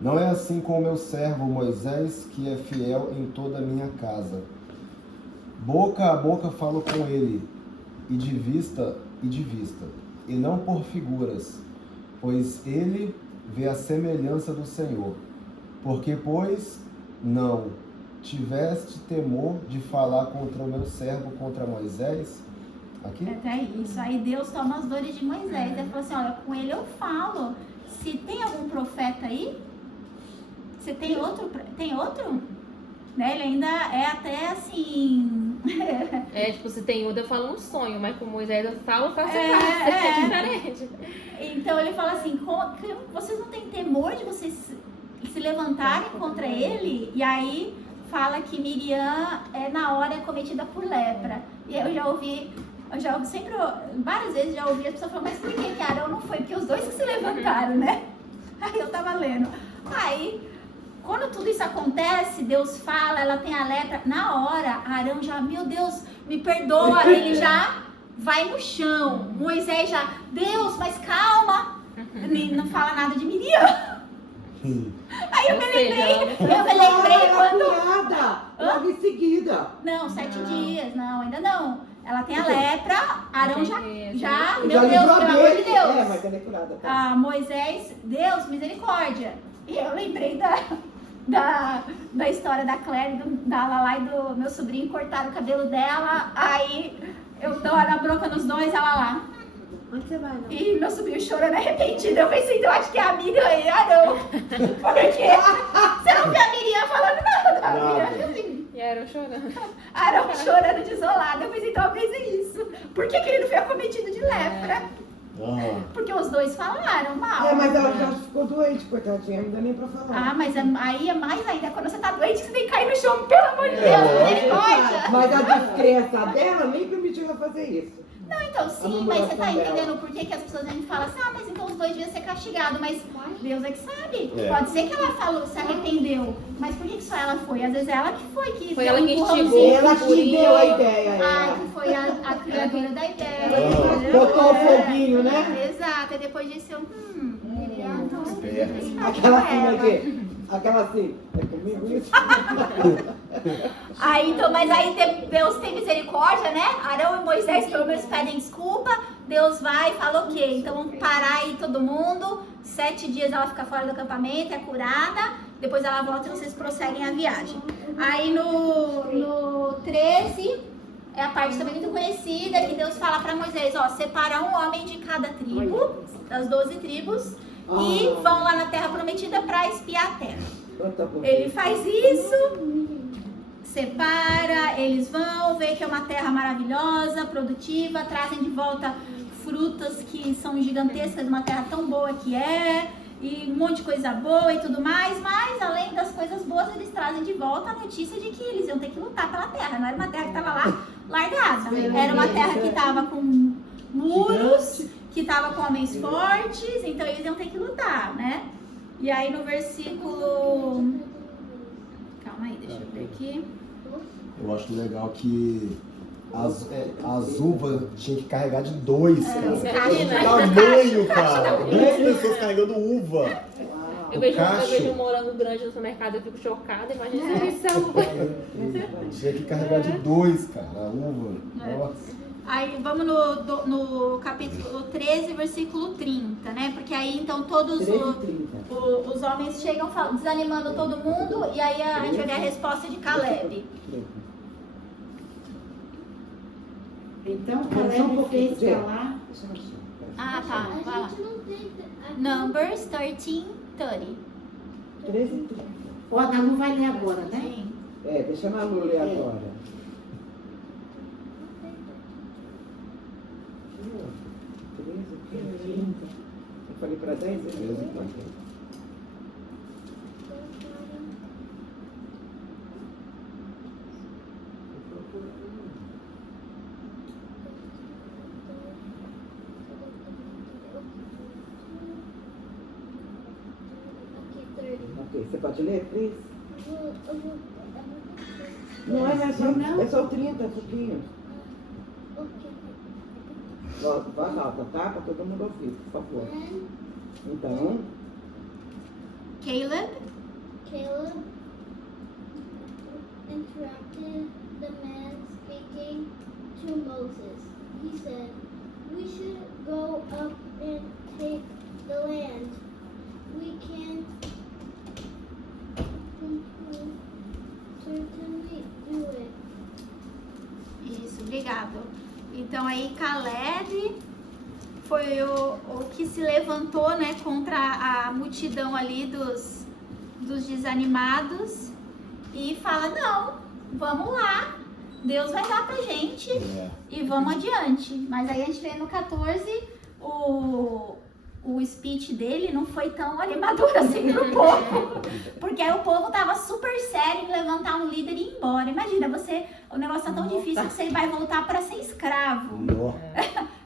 Não é assim com o meu servo Moisés, que é fiel em toda a minha casa. Boca a boca falo com ele, e de vista, e não por figuras, pois ele vê a semelhança do Senhor. Porque, pois, não tiveste temor de falar contra o meu servo, contra Moisés? Aqui? Até isso. Aí Deus toma as dores de Moisés. Ele falou assim, olha, com ele eu falo. Se tem algum profeta aí, você tem outro? Tem outro? Né? Ele ainda é até assim... tipo, se tem eu falo um sonho, mas com Moisés eu falo face a face, é diferente. Então ele fala assim, vocês não têm temor de vocês se levantarem contra ele? E aí fala que Miriam na hora é cometida por lepra. E eu já ouvi sempre, várias vezes já ouvi as pessoas falando, mas por que Arão não foi? Porque os dois que se levantaram, né? Aí eu tava lendo. Aí, quando tudo isso acontece, Deus fala, ela tem a lepra, na hora, Arão já, meu Deus, me perdoa, ele já vai no chão. Moisés já, Deus, mas calma, ele não fala nada de Miriam. Aí eu me lembrei quando... Logo em seguida. Não, 7 dias, não, ainda não. Ela tem a lepra, Arão já, meu já Deus, pelo amor de Deus. Mas ela é curada, tá? Moisés, Deus, misericórdia. E eu lembrei da história da Claire, da Lala e do meu sobrinho, cortaram o cabelo dela, aí eu dou na bronca nos dois, ela lá. Onde você vai, não? E meu sobrinho chorando arrependido. Eu pensei, então acho que é a Miriam e Arão. Porque você não vê a Miriam falando nada. E Arão chorando. Arão chorando desolado. Eu pensei, então eu pensei isso. Por que ele não foi acometido de lepra? Porque os dois falaram mal. Mas ela já ficou doente, coitadinha, não dá nem pra falar. Mas aí é mais ainda. Quando você tá doente, você tem que cair no chão, pelo amor de Deus, misericórdia. Mas a descrença dela nem permitiu ela fazer isso. Não, então sim, mas você tá entendendo por que as pessoas falam assim, mas então os dois deviam ser castigados, mas Deus é que sabe. Pode ser que ela falou, se arrependeu, mas por que só ela foi? Às vezes ela que foi que foi ela que instigou. Ela que deu a ideia. Que foi a criadora da ideia. Botou o foguinho, né? Exato, e depois disso eu, Aquela assim, é comigo isso? Aí, então, mas aí Deus tem misericórdia, né? Arão e Moisés pelo menos pedem desculpa. Deus vai e fala, ok, então vamos parar aí todo mundo. 7 dias ela fica fora do acampamento, é curada. Depois ela volta e vocês prosseguem a viagem. Aí no 13, é a parte também muito conhecida, que Deus fala para Moisés, separa um homem de cada tribo, das 12 tribos, e vão lá na terra prometida para espiar a terra. Ele faz isso, separa, eles vão ver que é uma terra maravilhosa, produtiva, trazem de volta frutas que são gigantescas, uma terra tão boa que é, e um monte de coisa boa e tudo mais, mas além das coisas boas, eles trazem de volta a notícia de que eles iam ter que lutar pela terra, não era uma terra que estava lá largada, era uma terra que estava com muros, que estava com homens fortes, então eles iam ter que lutar, né? E aí no versículo... Calma aí, deixa eu ver aqui. Eu acho legal que as uvas tinham que carregar de 2, cara. Tamanho, cara. 2 pessoas carregando uva. Eu vejo um morango grande no supermercado, eu fico chocada. Imagina se ele salva. Tinha que carregar de 2, cara, a uva. Nossa. Aí vamos no capítulo 13, versículo 30, né? Porque aí então todos os homens chegam desanimando todo mundo, e aí a gente vai ver a resposta de Caleb. Então, Caleb fez falar. Ah, tá. Vai lá. Numbers 13, 30. 13 e 30. Ó, a Nalu vai ler agora, né? Sim. Deixa a Malu ler agora. 13, 30. Eu falei para 10 e 13 e 30. Ok, você pode ler, Cris? Não é só o 30, pouquinho. Voz alta, tá? Para todo mundo ouvir, por favor. Então. Caleb interrupted the man speaking to Moses. He said, "We should go up and take the land. We can certainly do it." Isso, obrigado. Então aí Caleb foi o que se levantou, né, contra a multidão ali dos desanimados e fala, não, vamos lá, Deus vai dar pra gente e vamos adiante. Mas aí a gente vê no 14, o speech dele não foi tão animador assim pro povo, porque aí o povo tava super sério em levantar um líder e ir embora. Imagina, o negócio tá tão difícil que você vai voltar para ser escravo.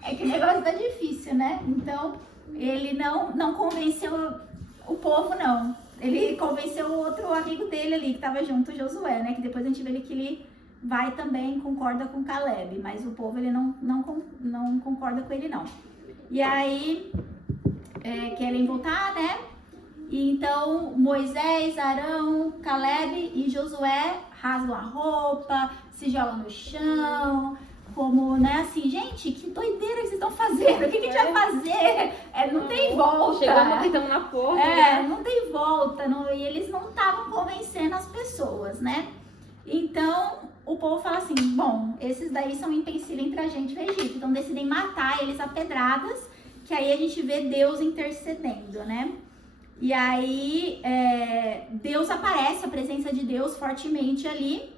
É que o negócio tá difícil, né? Então, ele não convenceu o povo, não. Ele convenceu o outro amigo dele ali, que tava junto, o Josué, né? Que depois a gente vê que ele vai também, concorda com Caleb, mas o povo, ele não concorda com ele, não. E aí... querem voltar, né? E então Moisés, Arão, Caleb e Josué rasgam a roupa, se jogam no chão, como, né, assim, gente, que doideira que vocês estão fazendo? O que a gente vai fazer? Não tem volta. Chegamos aqui, estamos na porta. Não tem volta. E eles não estavam convencendo as pessoas, né? Então, o povo fala assim, bom, esses daí são empecilhos entre a gente e o Egito. Então, decidem matar eles a pedradas, que aí a gente vê Deus intercedendo, né? E aí, Deus aparece, a presença de Deus fortemente ali.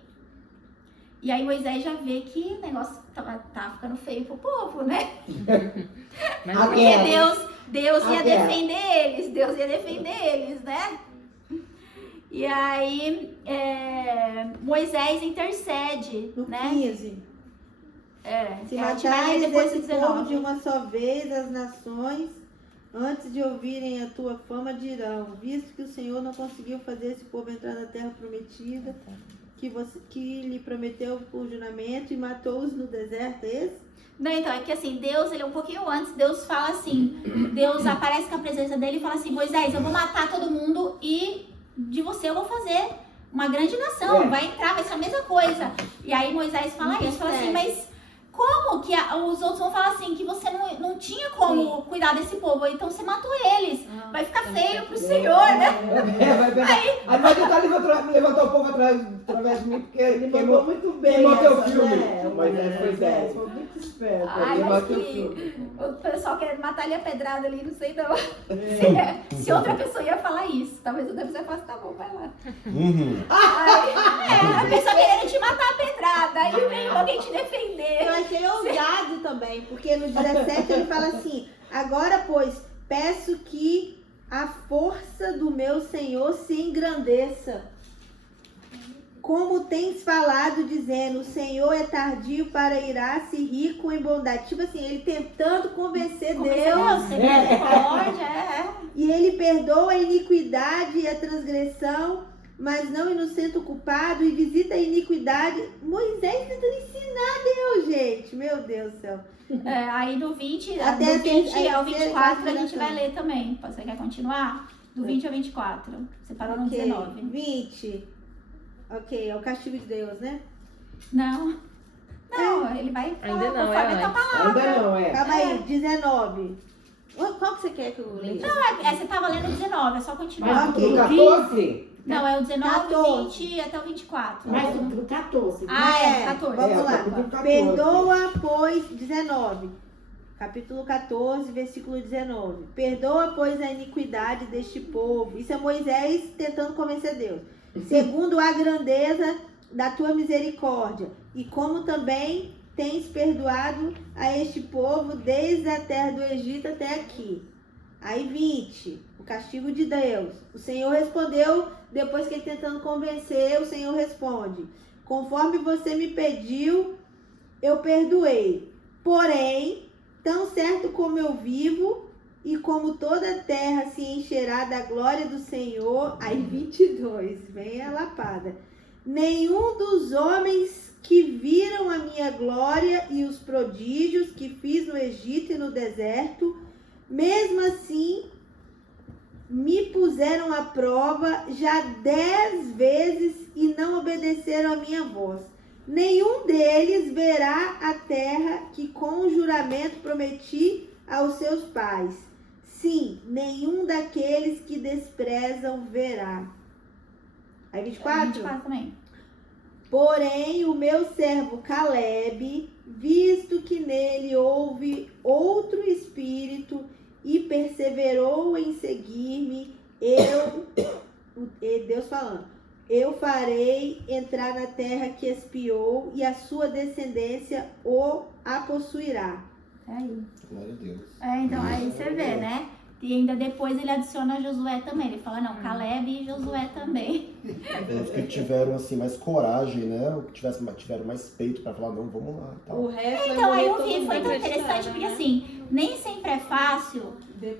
E aí Moisés já vê que o negócio tá ficando feio pro povo, né? Porque Deus ia defender eles, né? E aí, Moisés intercede, no né? 15. Se matarem matares depois do esse povo 19. de uma só vez, as nações, antes de ouvirem a tua fama, dirão, visto que o Senhor não conseguiu fazer esse povo entrar na terra prometida, que lhe prometeu por juramento e matou-os no deserto, é esse? Não, então, é que assim, Deus, ele um pouquinho antes, Deus fala assim, Deus aparece com a presença dele e fala assim, Moisés, eu vou matar todo mundo e de você eu vou fazer uma grande nação, vai entrar, vai ser a mesma coisa. E aí Moisés fala isso, fala assim, mas como que os outros vão falar assim, que você não tinha como cuidar desse povo, então você matou eles, vai ficar feio pro Senhor, né? Aí vai tentar levantar o povo através de mim, porque ele mandou muito bem. Queimou teu filme. Mas foi 10. Foi muito esperto. Mas que o pessoal quer matar ele a pedrada ali, não sei não. Se outra pessoa ia falar isso, talvez outra pessoa falasse, tá bom, vai lá. A pessoa querendo te matar a pedrada, aí veio alguém te defender. Eu achei ousado também, porque no 17 ele fala assim, agora, pois, peço que a força do meu Senhor se engrandeça. Como tens falado, dizendo, o Senhor é tardio para irar-se, rico em bondade. Tipo assim, ele tentando convencer Deus. E ele perdoa a iniquidade e a transgressão, mas não inocenta o culpado, e visita a iniquidade. Moisés tentando ensinar Deus, gente. Meu Deus do céu. Aí do 20, até do 20 ao 24 a gente vai ler também. Você quer continuar? Do 20 ao 24. Separou no Ok, 19. 20. Ok, é o castigo de Deus, né? Não. Não, ele vai falar Ainda não, conforme é a tua palavra. Ainda não, é. Calma aí, 19. Qual que você quer que eu leia? Você tava lendo o 19, é só continuar. Ok. No 14? Não, é o 19, 14. 20 até o 24. Mas o 14. Ah, é, 14. Vamos É, lá. capítulo 14. Perdoa, pois, 19. Capítulo 14, versículo 19. Perdoa, pois, a iniquidade deste povo. Isso é Moisés tentando convencer Deus. Segundo a grandeza da tua misericórdia. E como também tens perdoado a este povo desde a terra do Egito até aqui. Aí 20, o castigo de Deus. O Senhor respondeu, depois que ele tentando convencer, o Senhor responde: conforme você me pediu, eu perdoei. Porém, tão certo como eu vivo e como toda a terra se encherá da glória do Senhor. Aí 22, vem a lapada. Nenhum dos homens que viram a minha glória e os prodígios que fiz no Egito e no deserto, mesmo assim, me puseram à prova já 10 vezes e não obedeceram a minha voz. Nenhum deles verá a terra que com juramento prometi aos seus pais. Sim, nenhum daqueles que desprezam verá. Aí 24? 24 também. Porém, o meu servo Caleb, visto que nele houve outro espírito e perseverou em seguir-me, Deus falando, eu farei entrar na terra que espiou e a sua descendência a possuirá. É aí. Glória a Deus. Então aí você vê, né? E ainda depois ele adiciona Josué também. Ele fala, não, Caleb e Josué também. Os que tiveram assim mais coragem, né? Os que tiveram mais peito pra falar, não, vamos lá. Tal. O resto vai Então aí morrer eu todo vi, foi mundo. tão interessante, porque assim, nem sempre é fácil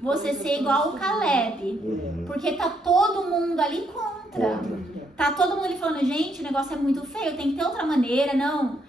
você ser igual o Caleb. Porque tá todo mundo ali contra. Tá todo mundo ali falando, gente, o negócio é muito feio, tem que ter outra maneira, não.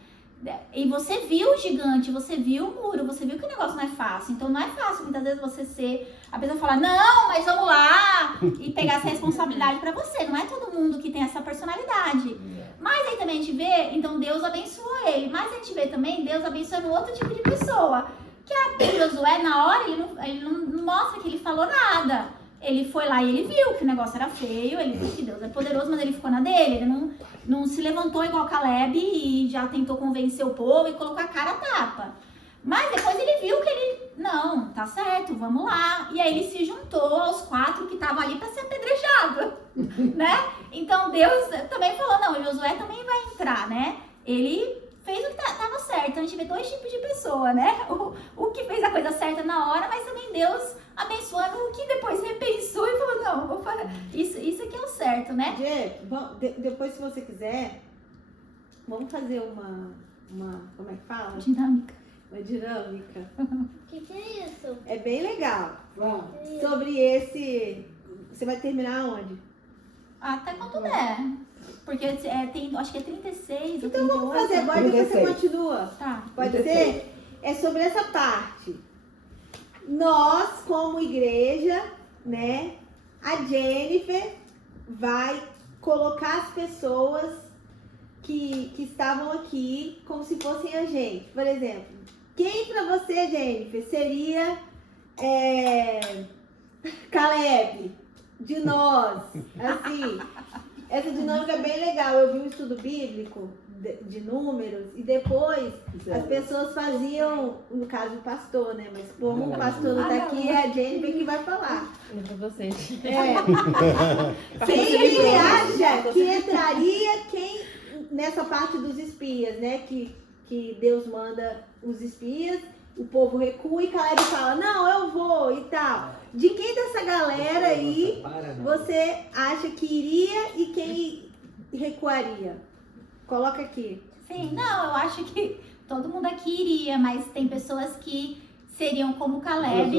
E você viu o gigante, você viu o muro, você viu que o negócio não é fácil. Então não é fácil muitas vezes você ser, a pessoa falar, não, mas vamos lá, e pegar essa responsabilidade pra você. Não é todo mundo que tem essa personalidade. Mas aí também a gente vê, então Deus abençoou ele. Mas a gente vê também Deus abençoando outro tipo de pessoa. Que a Josué, na hora, ele não mostra que ele falou nada. Ele foi lá e ele viu que o negócio era feio, ele viu que Deus é poderoso, mas ele ficou na dele. Ele não se levantou igual Caleb e já tentou convencer o povo e colocou a cara a tapa. Mas depois ele viu que ele, não, tá certo, vamos lá. E aí ele se juntou aos 4 que estavam ali para ser apedrejado, né? Então Deus também falou, não, Josué também vai entrar, né? Ele fez o que tava certo. Então a gente vê 2 tipos de pessoa, né? O que fez a coisa certa na hora, mas também Deus abençoando o que depois repensou e falou, não, vou fazer. Isso aqui é o certo, né? Jê, depois se você quiser, vamos fazer uma como é que fala? Dinâmica. Uma dinâmica. O que é isso? É bem legal. Vamos. Sobre esse, você vai terminar onde? Até quando der. Porque tem, acho que é 36 ou 38. Então vamos fazer agora e depois você 36. continua. Tá. Pode 36. ser? É sobre essa parte. Nós, como igreja, né? A Jennifer vai colocar as pessoas que estavam aqui como se fossem a gente. Por exemplo, quem pra você, Jennifer, seria Caleb? De nós, assim. Essa dinâmica é bem legal. Eu vi um estudo bíblico de números e depois as pessoas faziam, no caso o pastor, né? Mas como o pastor não tá aqui, é a Jennifer que vai falar. É pra vocês. Quem ele acha que entraria nessa parte dos espias, né? Que Deus manda os espias, o povo recua e Caleb fala, não, eu vou e tal. De quem dessa galera aí você acha que iria e quem recuaria? Coloca aqui. Sim, não, eu acho que todo mundo aqui iria, mas tem pessoas que seriam como Caleb,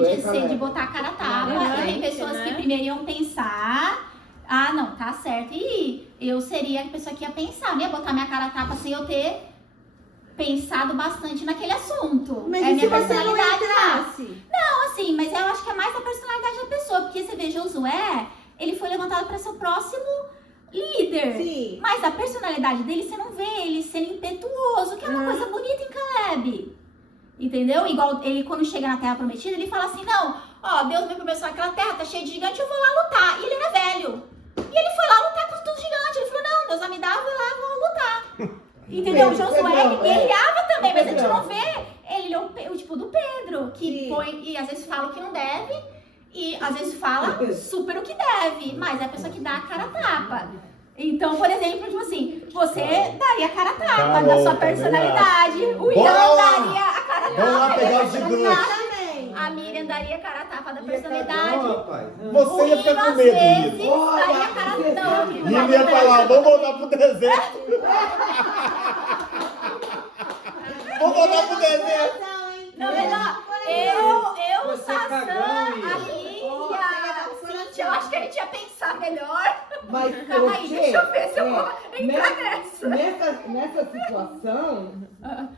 de botar a cara a tapa, e tem pessoas que primeiro iam pensar, ah, não, tá certo, e eu seria a pessoa que ia pensar, não ia botar minha cara a tapa sem eu ter pensado bastante naquele assunto. Mas é e minha se você não personalidade lá. entrasse? Não, assim, mas eu acho que é mais a personalidade da pessoa, porque você vê Josué, ele foi levantado para ser o próximo líder. Sim. Mas a personalidade dele, você não vê ele sendo impetuoso, que é uma coisa bonita em Caleb. Entendeu? Igual ele, quando chega na Terra Prometida, ele fala assim, não, ó, Deus me prometeu aquela terra, tá cheia de gigante, eu vou lá lutar. E ele era velho. E ele foi lá lutar com os gigantes. Ele falou, não, Deus vai me dar, eu vou lá, vou lutar. Entendeu? Josué guerreava também, mas a gente não vê ele é o tipo do Pedro, que põe, e às vezes fala o que não deve, e às vezes fala super o que deve, mas é a pessoa que dá a cara a tapa. Então, por exemplo, tipo assim, você daria a cara a tapa da sua personalidade, o Ian daria a cara a tapa. Vamos lá pegar os gigantes. A Miriam daria a cara a tapa da personalidade. Você ia ficar com medo, Nino. Daria a cara a tapa. Nino ia falar, vamos voltar pro deserto. Vamos voltar pro deserto. Não, melhor. Eu, Sassã, a Lili e a Cintia, eu acho que a gente ia pensar melhor. Mas Calma aí, deixa eu ver se eu vou entrar nessa. Nessa situação...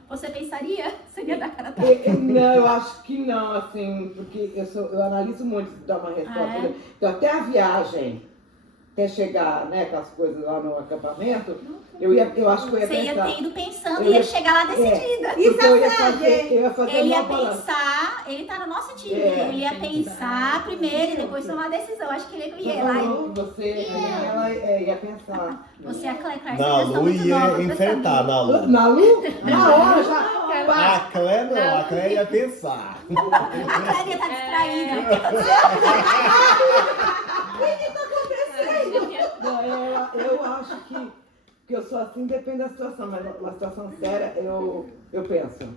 Você pensaria? Seria da cara da... Não, eu acho que não, assim, porque eu analiso muito dar uma resposta. Então, até a viagem, até chegar, né, com as coisas lá no acampamento, eu acho que eu ia Você pensar. ia ter ido pensando e ia chegar lá decidida. Isso eu ia fazer ele ia uma balança. pensar, ele tá no nosso time, ele ia pensar primeiro e depois tomar a decisão. Acho que ele não ia lá. Ela ia pensar. Você é a Claire Na Lu ia enfrentar, na Lu. Na Lu? Na hora já. A Clé não, a Clé ia pensar. A Claire ia estar distraída. Não, eu acho que eu sou assim, depende da situação, mas na situação séria eu penso.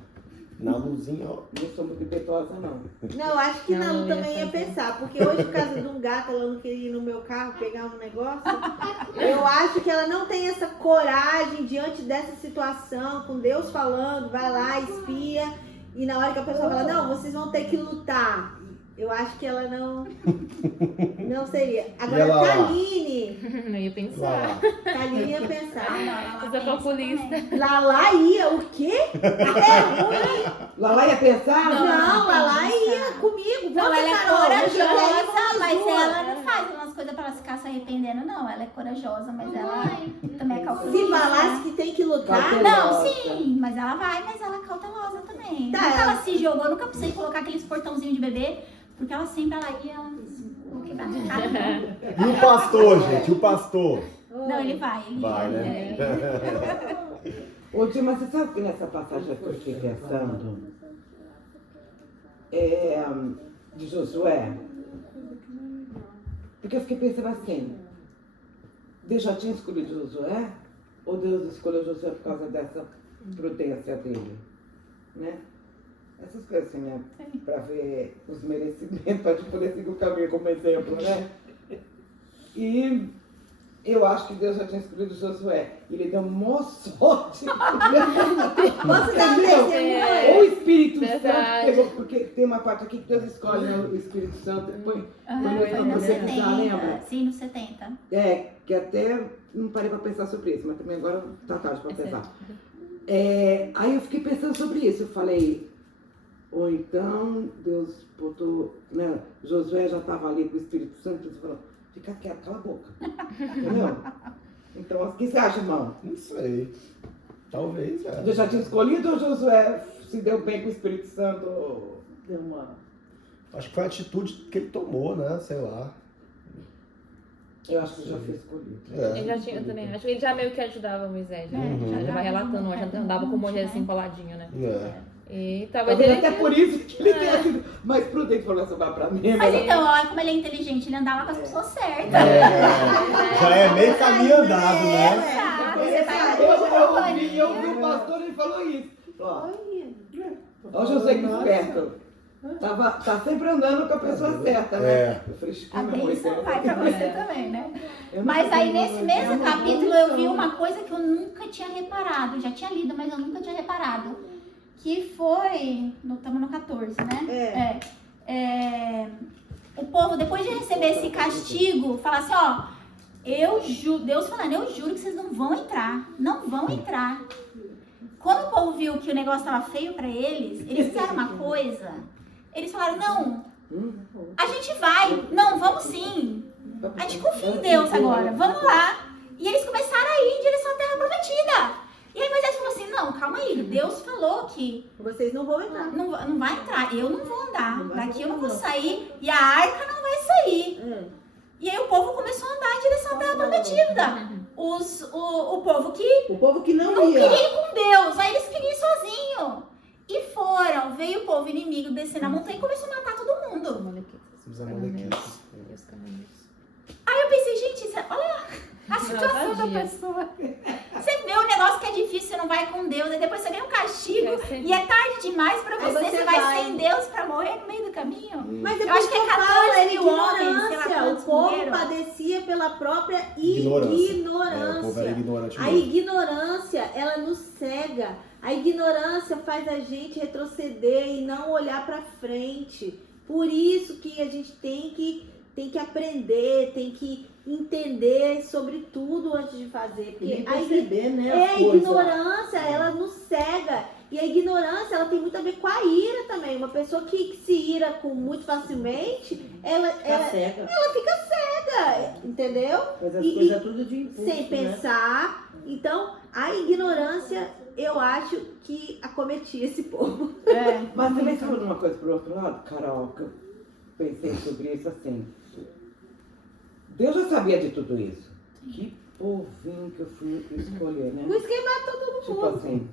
Na Luzinha, ó. Não sou muito impetuosa, não. Não, acho que na Lu também ia pensar, porque hoje, por causa de um gato, ela não queria ir no meu carro pegar um negócio. Eu acho que ela não tem essa coragem diante dessa situação, com Deus falando, vai lá, espia, e na hora que a pessoa fala, não, vocês vão ter que lutar. Eu acho que ela não seria. Agora, Taline... Não ia pensar. Taline ia pensar. Você é populista. Lala ia, o quê? É ruim. Lala ia pensar? Não, Lala ia comigo. Não, Vamos, ela é Carol, corajosa, mas duas. ela não faz umas coisas pra ela ficar se arrependendo, não. Ela é corajosa, mas ela também é cautelosa. Se falasse que tem que lutar... Não, sim, mas ela vai, mas ela é cautelosa também. Tá, Nunca ela se jogou, nunca precisei colocar aqueles portãozinhos de bebê, porque ela sempre ia quebrar de cara. E o pastor, gente? O pastor? Não, ele vai. Vai, né? Ô, Tia, mas você sabe que nessa passagem que eu fiquei pensando, de Josué, porque eu fiquei pensando assim, Deus já tinha escolhido Josué, ou Deus escolheu Josué por causa dessa prudência dele, né? Essas coisas assim, né? Pra ver os merecimentos, pra gente poder seguir o caminho como exemplo, né? E eu acho que Deus já tinha escolhido Josué. Ele deu mó sorte. Posso dar um testemunho? Ou o Espírito Verdade. Santo pegou, porque tem uma parte aqui que Deus escolhe, né? O Espírito Santo. Põe Foi no no 70, 70. lembra? Sim, no 70. Que até não parei pra pensar sobre isso, mas também agora tá tarde pra pensar. Aí eu fiquei pensando sobre isso. Eu falei, ou então Deus botou, né? Josué já estava ali com o Espírito Santo, e falou, fica quieto, cala a boca. Entendeu? Então, o que você acha, irmão? Não sei. Talvez, Deus já tinha escolhido ou Josué se deu bem com o Espírito Santo? Deu uma... Acho que foi a atitude que ele tomou, né? Sei lá. Eu acho que já foi escolhido. Ele já tinha também. Acho que ele já meio que ajudava Moisés, né? Já vai relatando, já andava com o Moisés assim coladinho, né? E talvez ele... Até por isso que ele tenha sido mais prudente, falou essa pra mim. Mas então, olha como ele é inteligente, ele andava com as pessoas certas. Já é meio caminho andado, né? Você tá Eu vi o pastor, ele falou isso. Olha o José que esperto. Tá sempre andando com a pessoa certa, né? Eu falei, a bênção vai pra você também, né? Mas aí nesse mesmo capítulo eu vi uma coisa que eu nunca tinha reparado. Já tinha lido, mas eu nunca tinha reparado. Que foi... Estamos no 14, né? O povo, depois de receber esse castigo, fala assim, ó... Deus falando, eu juro que vocês não vão entrar. Não vão entrar. Quando o povo viu que o negócio tava feio pra eles fizeram uma coisa... Eles falaram, não, a gente vai. Não, vamos sim. a gente confia em Deus agora, vamos lá. E eles começaram a ir em direção à terra prometida. E aí Moisés falou assim, não, calma aí, Deus falou que Vocês não vão entrar. não vai entrar, eu não vou andar, daqui eu não vou sair e a arca não vai sair. E aí o povo começou a andar em direção à terra prometida. O povo que não queria ir com Deus, aí eles queriam ir sozinho. E foram, veio o povo inimigo descer na montanha e começou a matar todo mundo. Os amalequitas. Aí eu pensei, gente, olha a situação da pessoa. Você vê um negócio que é difícil, você não vai com Deus, aí depois você ganha um castigo e é tarde demais pra você vai sem Deus pra morrer no meio do caminho. Mas eu acho que é 14 mil homens, sei lá ignorância. O quantos povo morreram. padecia pela própria Ignorância. ignorância. O povo era ignorante A mesmo. ignorância, ela nos cega. A ignorância faz a gente retroceder e não olhar pra frente. Por isso que a gente tem que aprender, tem que entender sobre tudo antes de fazer. Porque perceber, né, a ignorância, ela nos cega. E a ignorância, ela tem muito a ver com a ira também. Uma pessoa que se ira muito facilmente, ela fica cega, entendeu? Mas as coisas tudo de impulso, sem pensar. Então, a ignorância, eu acho que acometia esse povo. Mas também falando uma coisa pro outro lado, Carol, que eu pensei sobre isso assim. Deus já sabia de tudo isso. Que povinho que eu fui escolher, né? Por isso que ele matou todo mundo. Tipo assim,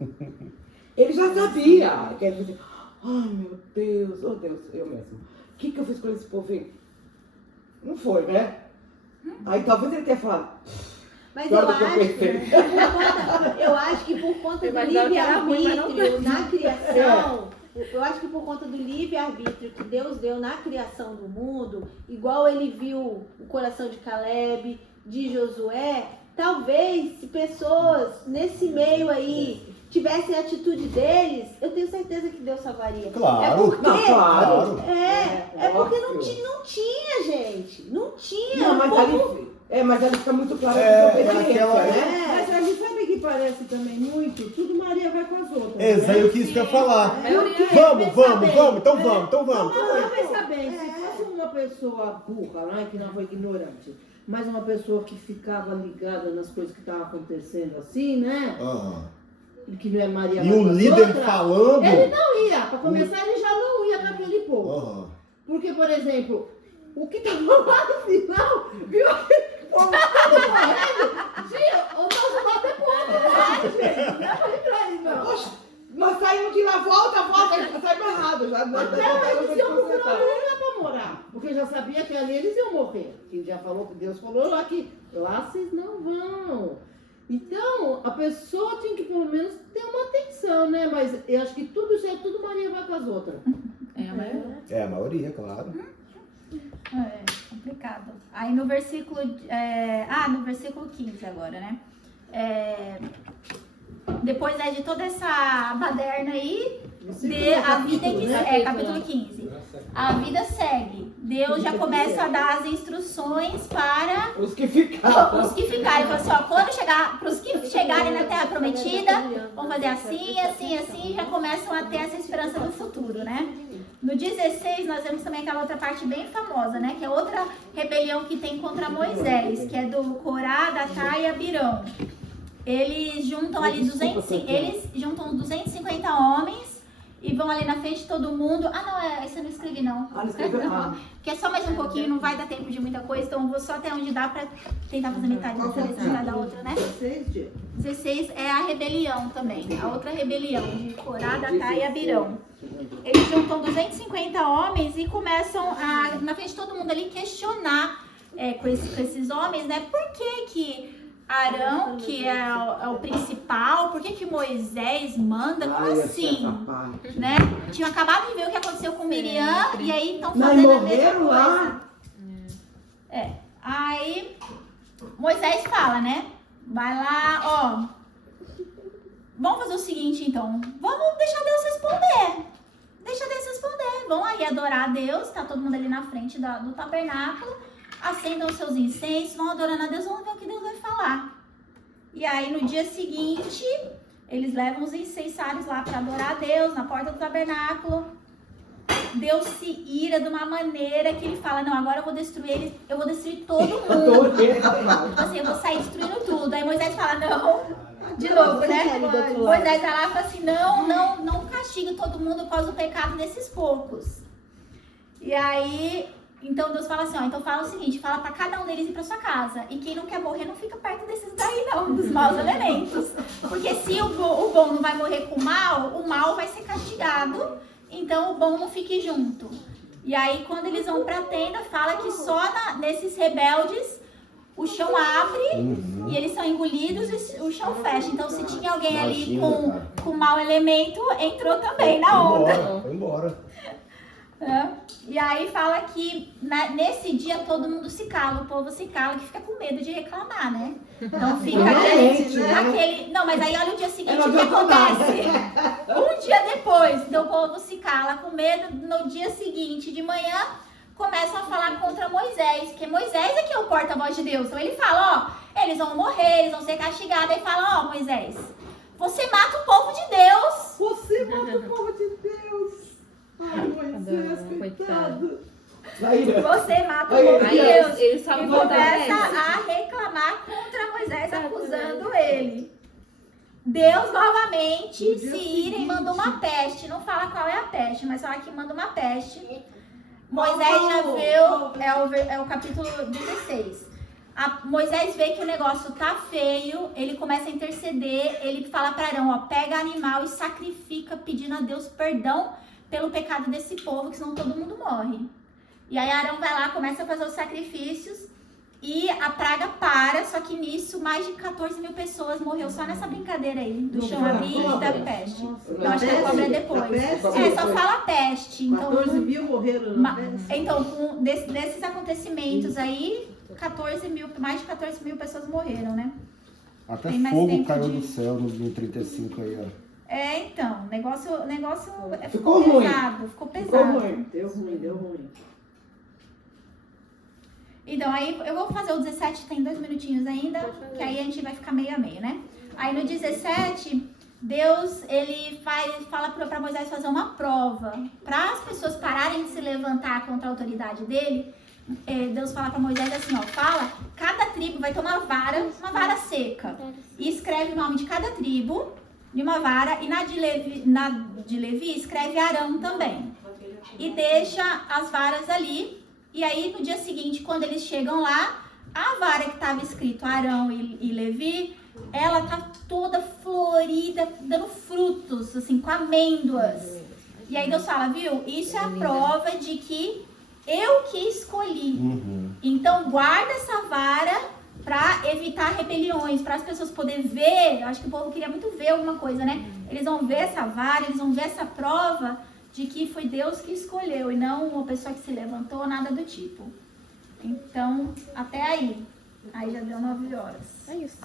ele já sabia. Que ele disse, ai meu Deus, oh Deus, eu mesmo. O que eu fiz com esse povinho? Não foi, né? Aí talvez ele tenha falado. Mas eu acho que por conta do livre-arbítrio na criação, eu acho que por conta do livre-arbítrio que Deus deu na criação do mundo, igual ele viu o coração de Caleb, de Josué, talvez se pessoas nesse meio aí tivessem a atitude deles, eu tenho certeza que Deus salvaria. Claro. É porque, claro. porque não tinha, gente. Não tinha. Não, mas ali fica muito claro Mas ali sabe que parece também muito? Tudo Maria vai com as outras. Exato, o que isso que eu ia falar. Vamos, então vamos. Não, pensa bem, se fosse uma pessoa burra, né, que não foi ignorante, mas uma pessoa que ficava ligada nas coisas que estavam acontecendo assim, né? Que não é Maria. E o líder falando. Ele não ia, para começar, ele já não ia com aquele povo. Porque, por exemplo, o que estava lá no final, viu? O povo correndo, o nosso lado é povo, não. Nós saímos de lá, volta, saímos errado já. Eles iam procurar um lugar para morar, porque já sabia que ali eles iam morrer. Que já falou que Deus falou lá que lá vocês não vão. Então, a pessoa tinha que pelo menos ter uma atenção, né? Mas eu acho que tudo Maria vai com as outras. É a maioria, claro. É complicado. Aí no versículo, no versículo 15 agora, né? Depois de toda essa baderna aí, a vida que capítulo 15. A vida segue. Deus já começa a dar as instruções para os que ficaram. Ele falou assim, quando para os que chegarem na Terra Prometida, vão fazer assim, já começam a ter essa esperança do futuro, né? No 16, nós vemos também aquela outra parte bem famosa, né? Que é outra rebelião que tem contra Moisés, que é do Corá, Datá e Abirão. Eles juntam ali 250 homens e vão ali na frente de todo mundo. Esse eu não escrevi não. Que é só mais um pouquinho, não vai dar tempo de muita coisa, então eu vou só até onde dá pra tentar fazer metade da outra, né? 16 é a rebelião também, a outra rebelião de Corá, Datá e Abirão. Eles juntam 250 homens e começam na frente de todo mundo ali, questionar com esses homens, né? Por que Arão, que é o principal, por que Moisés manda? Como assim? Né? Tinham acabado de ver o que aconteceu com Miriam e aí estão fazendo a mesma coisa. Aí Moisés fala, né? Vai lá, vamos fazer o seguinte então, vamos deixar Deus responder. Vão aí adorar a Deus, tá todo mundo ali na frente do tabernáculo, acendam os seus incensos, vão adorando a Deus, vamos ver o que Deus vai falar. E aí no dia seguinte, eles levam os incensários lá para adorar a Deus, na porta do tabernáculo. Deus se ira de uma maneira que ele fala, não, agora eu vou destruir eles, eu vou destruir todo mundo. Tipo assim, eu vou sair destruindo tudo. Aí Moisés fala, não, de novo, né? Moisés vai lá e fala assim, não castiga todo mundo por causa do pecado desses poucos. E aí, então Deus fala assim, ó, então fala o seguinte, fala pra cada um deles ir pra sua casa. E quem não quer morrer não fica perto desses daí não, dos maus elementos. Porque se o bom não vai morrer com o mal vai ser castigado. Então o bom não fique junto. E aí quando eles vão pra tenda, fala que só nesses rebeldes o chão abre e eles são engolidos e o chão fecha. Então se tinha alguém ali com mau elemento, entrou também na onda. Foi embora. E aí fala que nesse dia todo mundo se cala, o povo se cala, que fica com medo de reclamar, né? Então fica aquele... Não, mas aí olha o dia seguinte o que acontece. Um dia depois, então o povo se cala com medo, no dia seguinte de manhã começam a falar contra Moisés, porque Moisés é que é o porta-voz de Deus. Então ele fala, ó, eles vão morrer, eles vão ser castigados. Aí fala, ó, Moisés, você mata o povo de Deus. Você mata o povo de Deus. Ai, Moisés, coitado. Você mata o povo de Deus. Ele só e começa a reclamar contra Moisés, acusando ele. Deus novamente se ira e manda uma peste. Não fala qual é a peste, mas fala que manda uma peste. Moisés já viu, é o capítulo 16. Moisés vê que o negócio tá feio, ele começa a interceder, ele fala para Arão, ó, pega animal e sacrifica pedindo a Deus perdão pelo pecado desse povo, que senão todo mundo morre. E aí Arão vai lá, começa a fazer os sacrifícios e a praga para, só que nisso mais de 14 mil pessoas morreu só nessa brincadeira aí, do chão abrir e da peste. Eu acho que a cobra é depois. Só fala peste. Então, 14 mil morreram na peste. Então, desses acontecimentos aí, mais de 14 mil pessoas morreram, né? Até fogo caiu do céu no 35 aí, ó. Então, o negócio ficou pesado, ficou pesado. Deu ruim. Então, aí eu vou fazer o 17, tem 2 minutinhos ainda, que aí a gente vai ficar meio a meio, né? Aí no 17, Deus, ele fala para Moisés fazer uma prova. Para as pessoas pararem de se levantar contra a autoridade dele, Deus fala para Moisés assim, ó, cada tribo vai ter uma vara seca. E escreve o nome de cada tribo de uma vara, e na de Levi escreve Arão também. E deixa as varas ali. E aí, no dia seguinte, quando eles chegam lá, a vara que estava escrito Arão e Levi, ela tá toda florida, dando frutos, assim, com amêndoas. E aí Deus fala, viu? Isso é a prova de que eu que escolhi. Então, guarda essa vara para evitar rebeliões, para as pessoas poderem ver. Eu acho que o povo queria muito ver alguma coisa, né? Eles vão ver essa vara, eles vão ver essa prova de que foi Deus que escolheu e não uma pessoa que se levantou, nada do tipo. Então, até aí. Aí já deu 9 horas. É isso.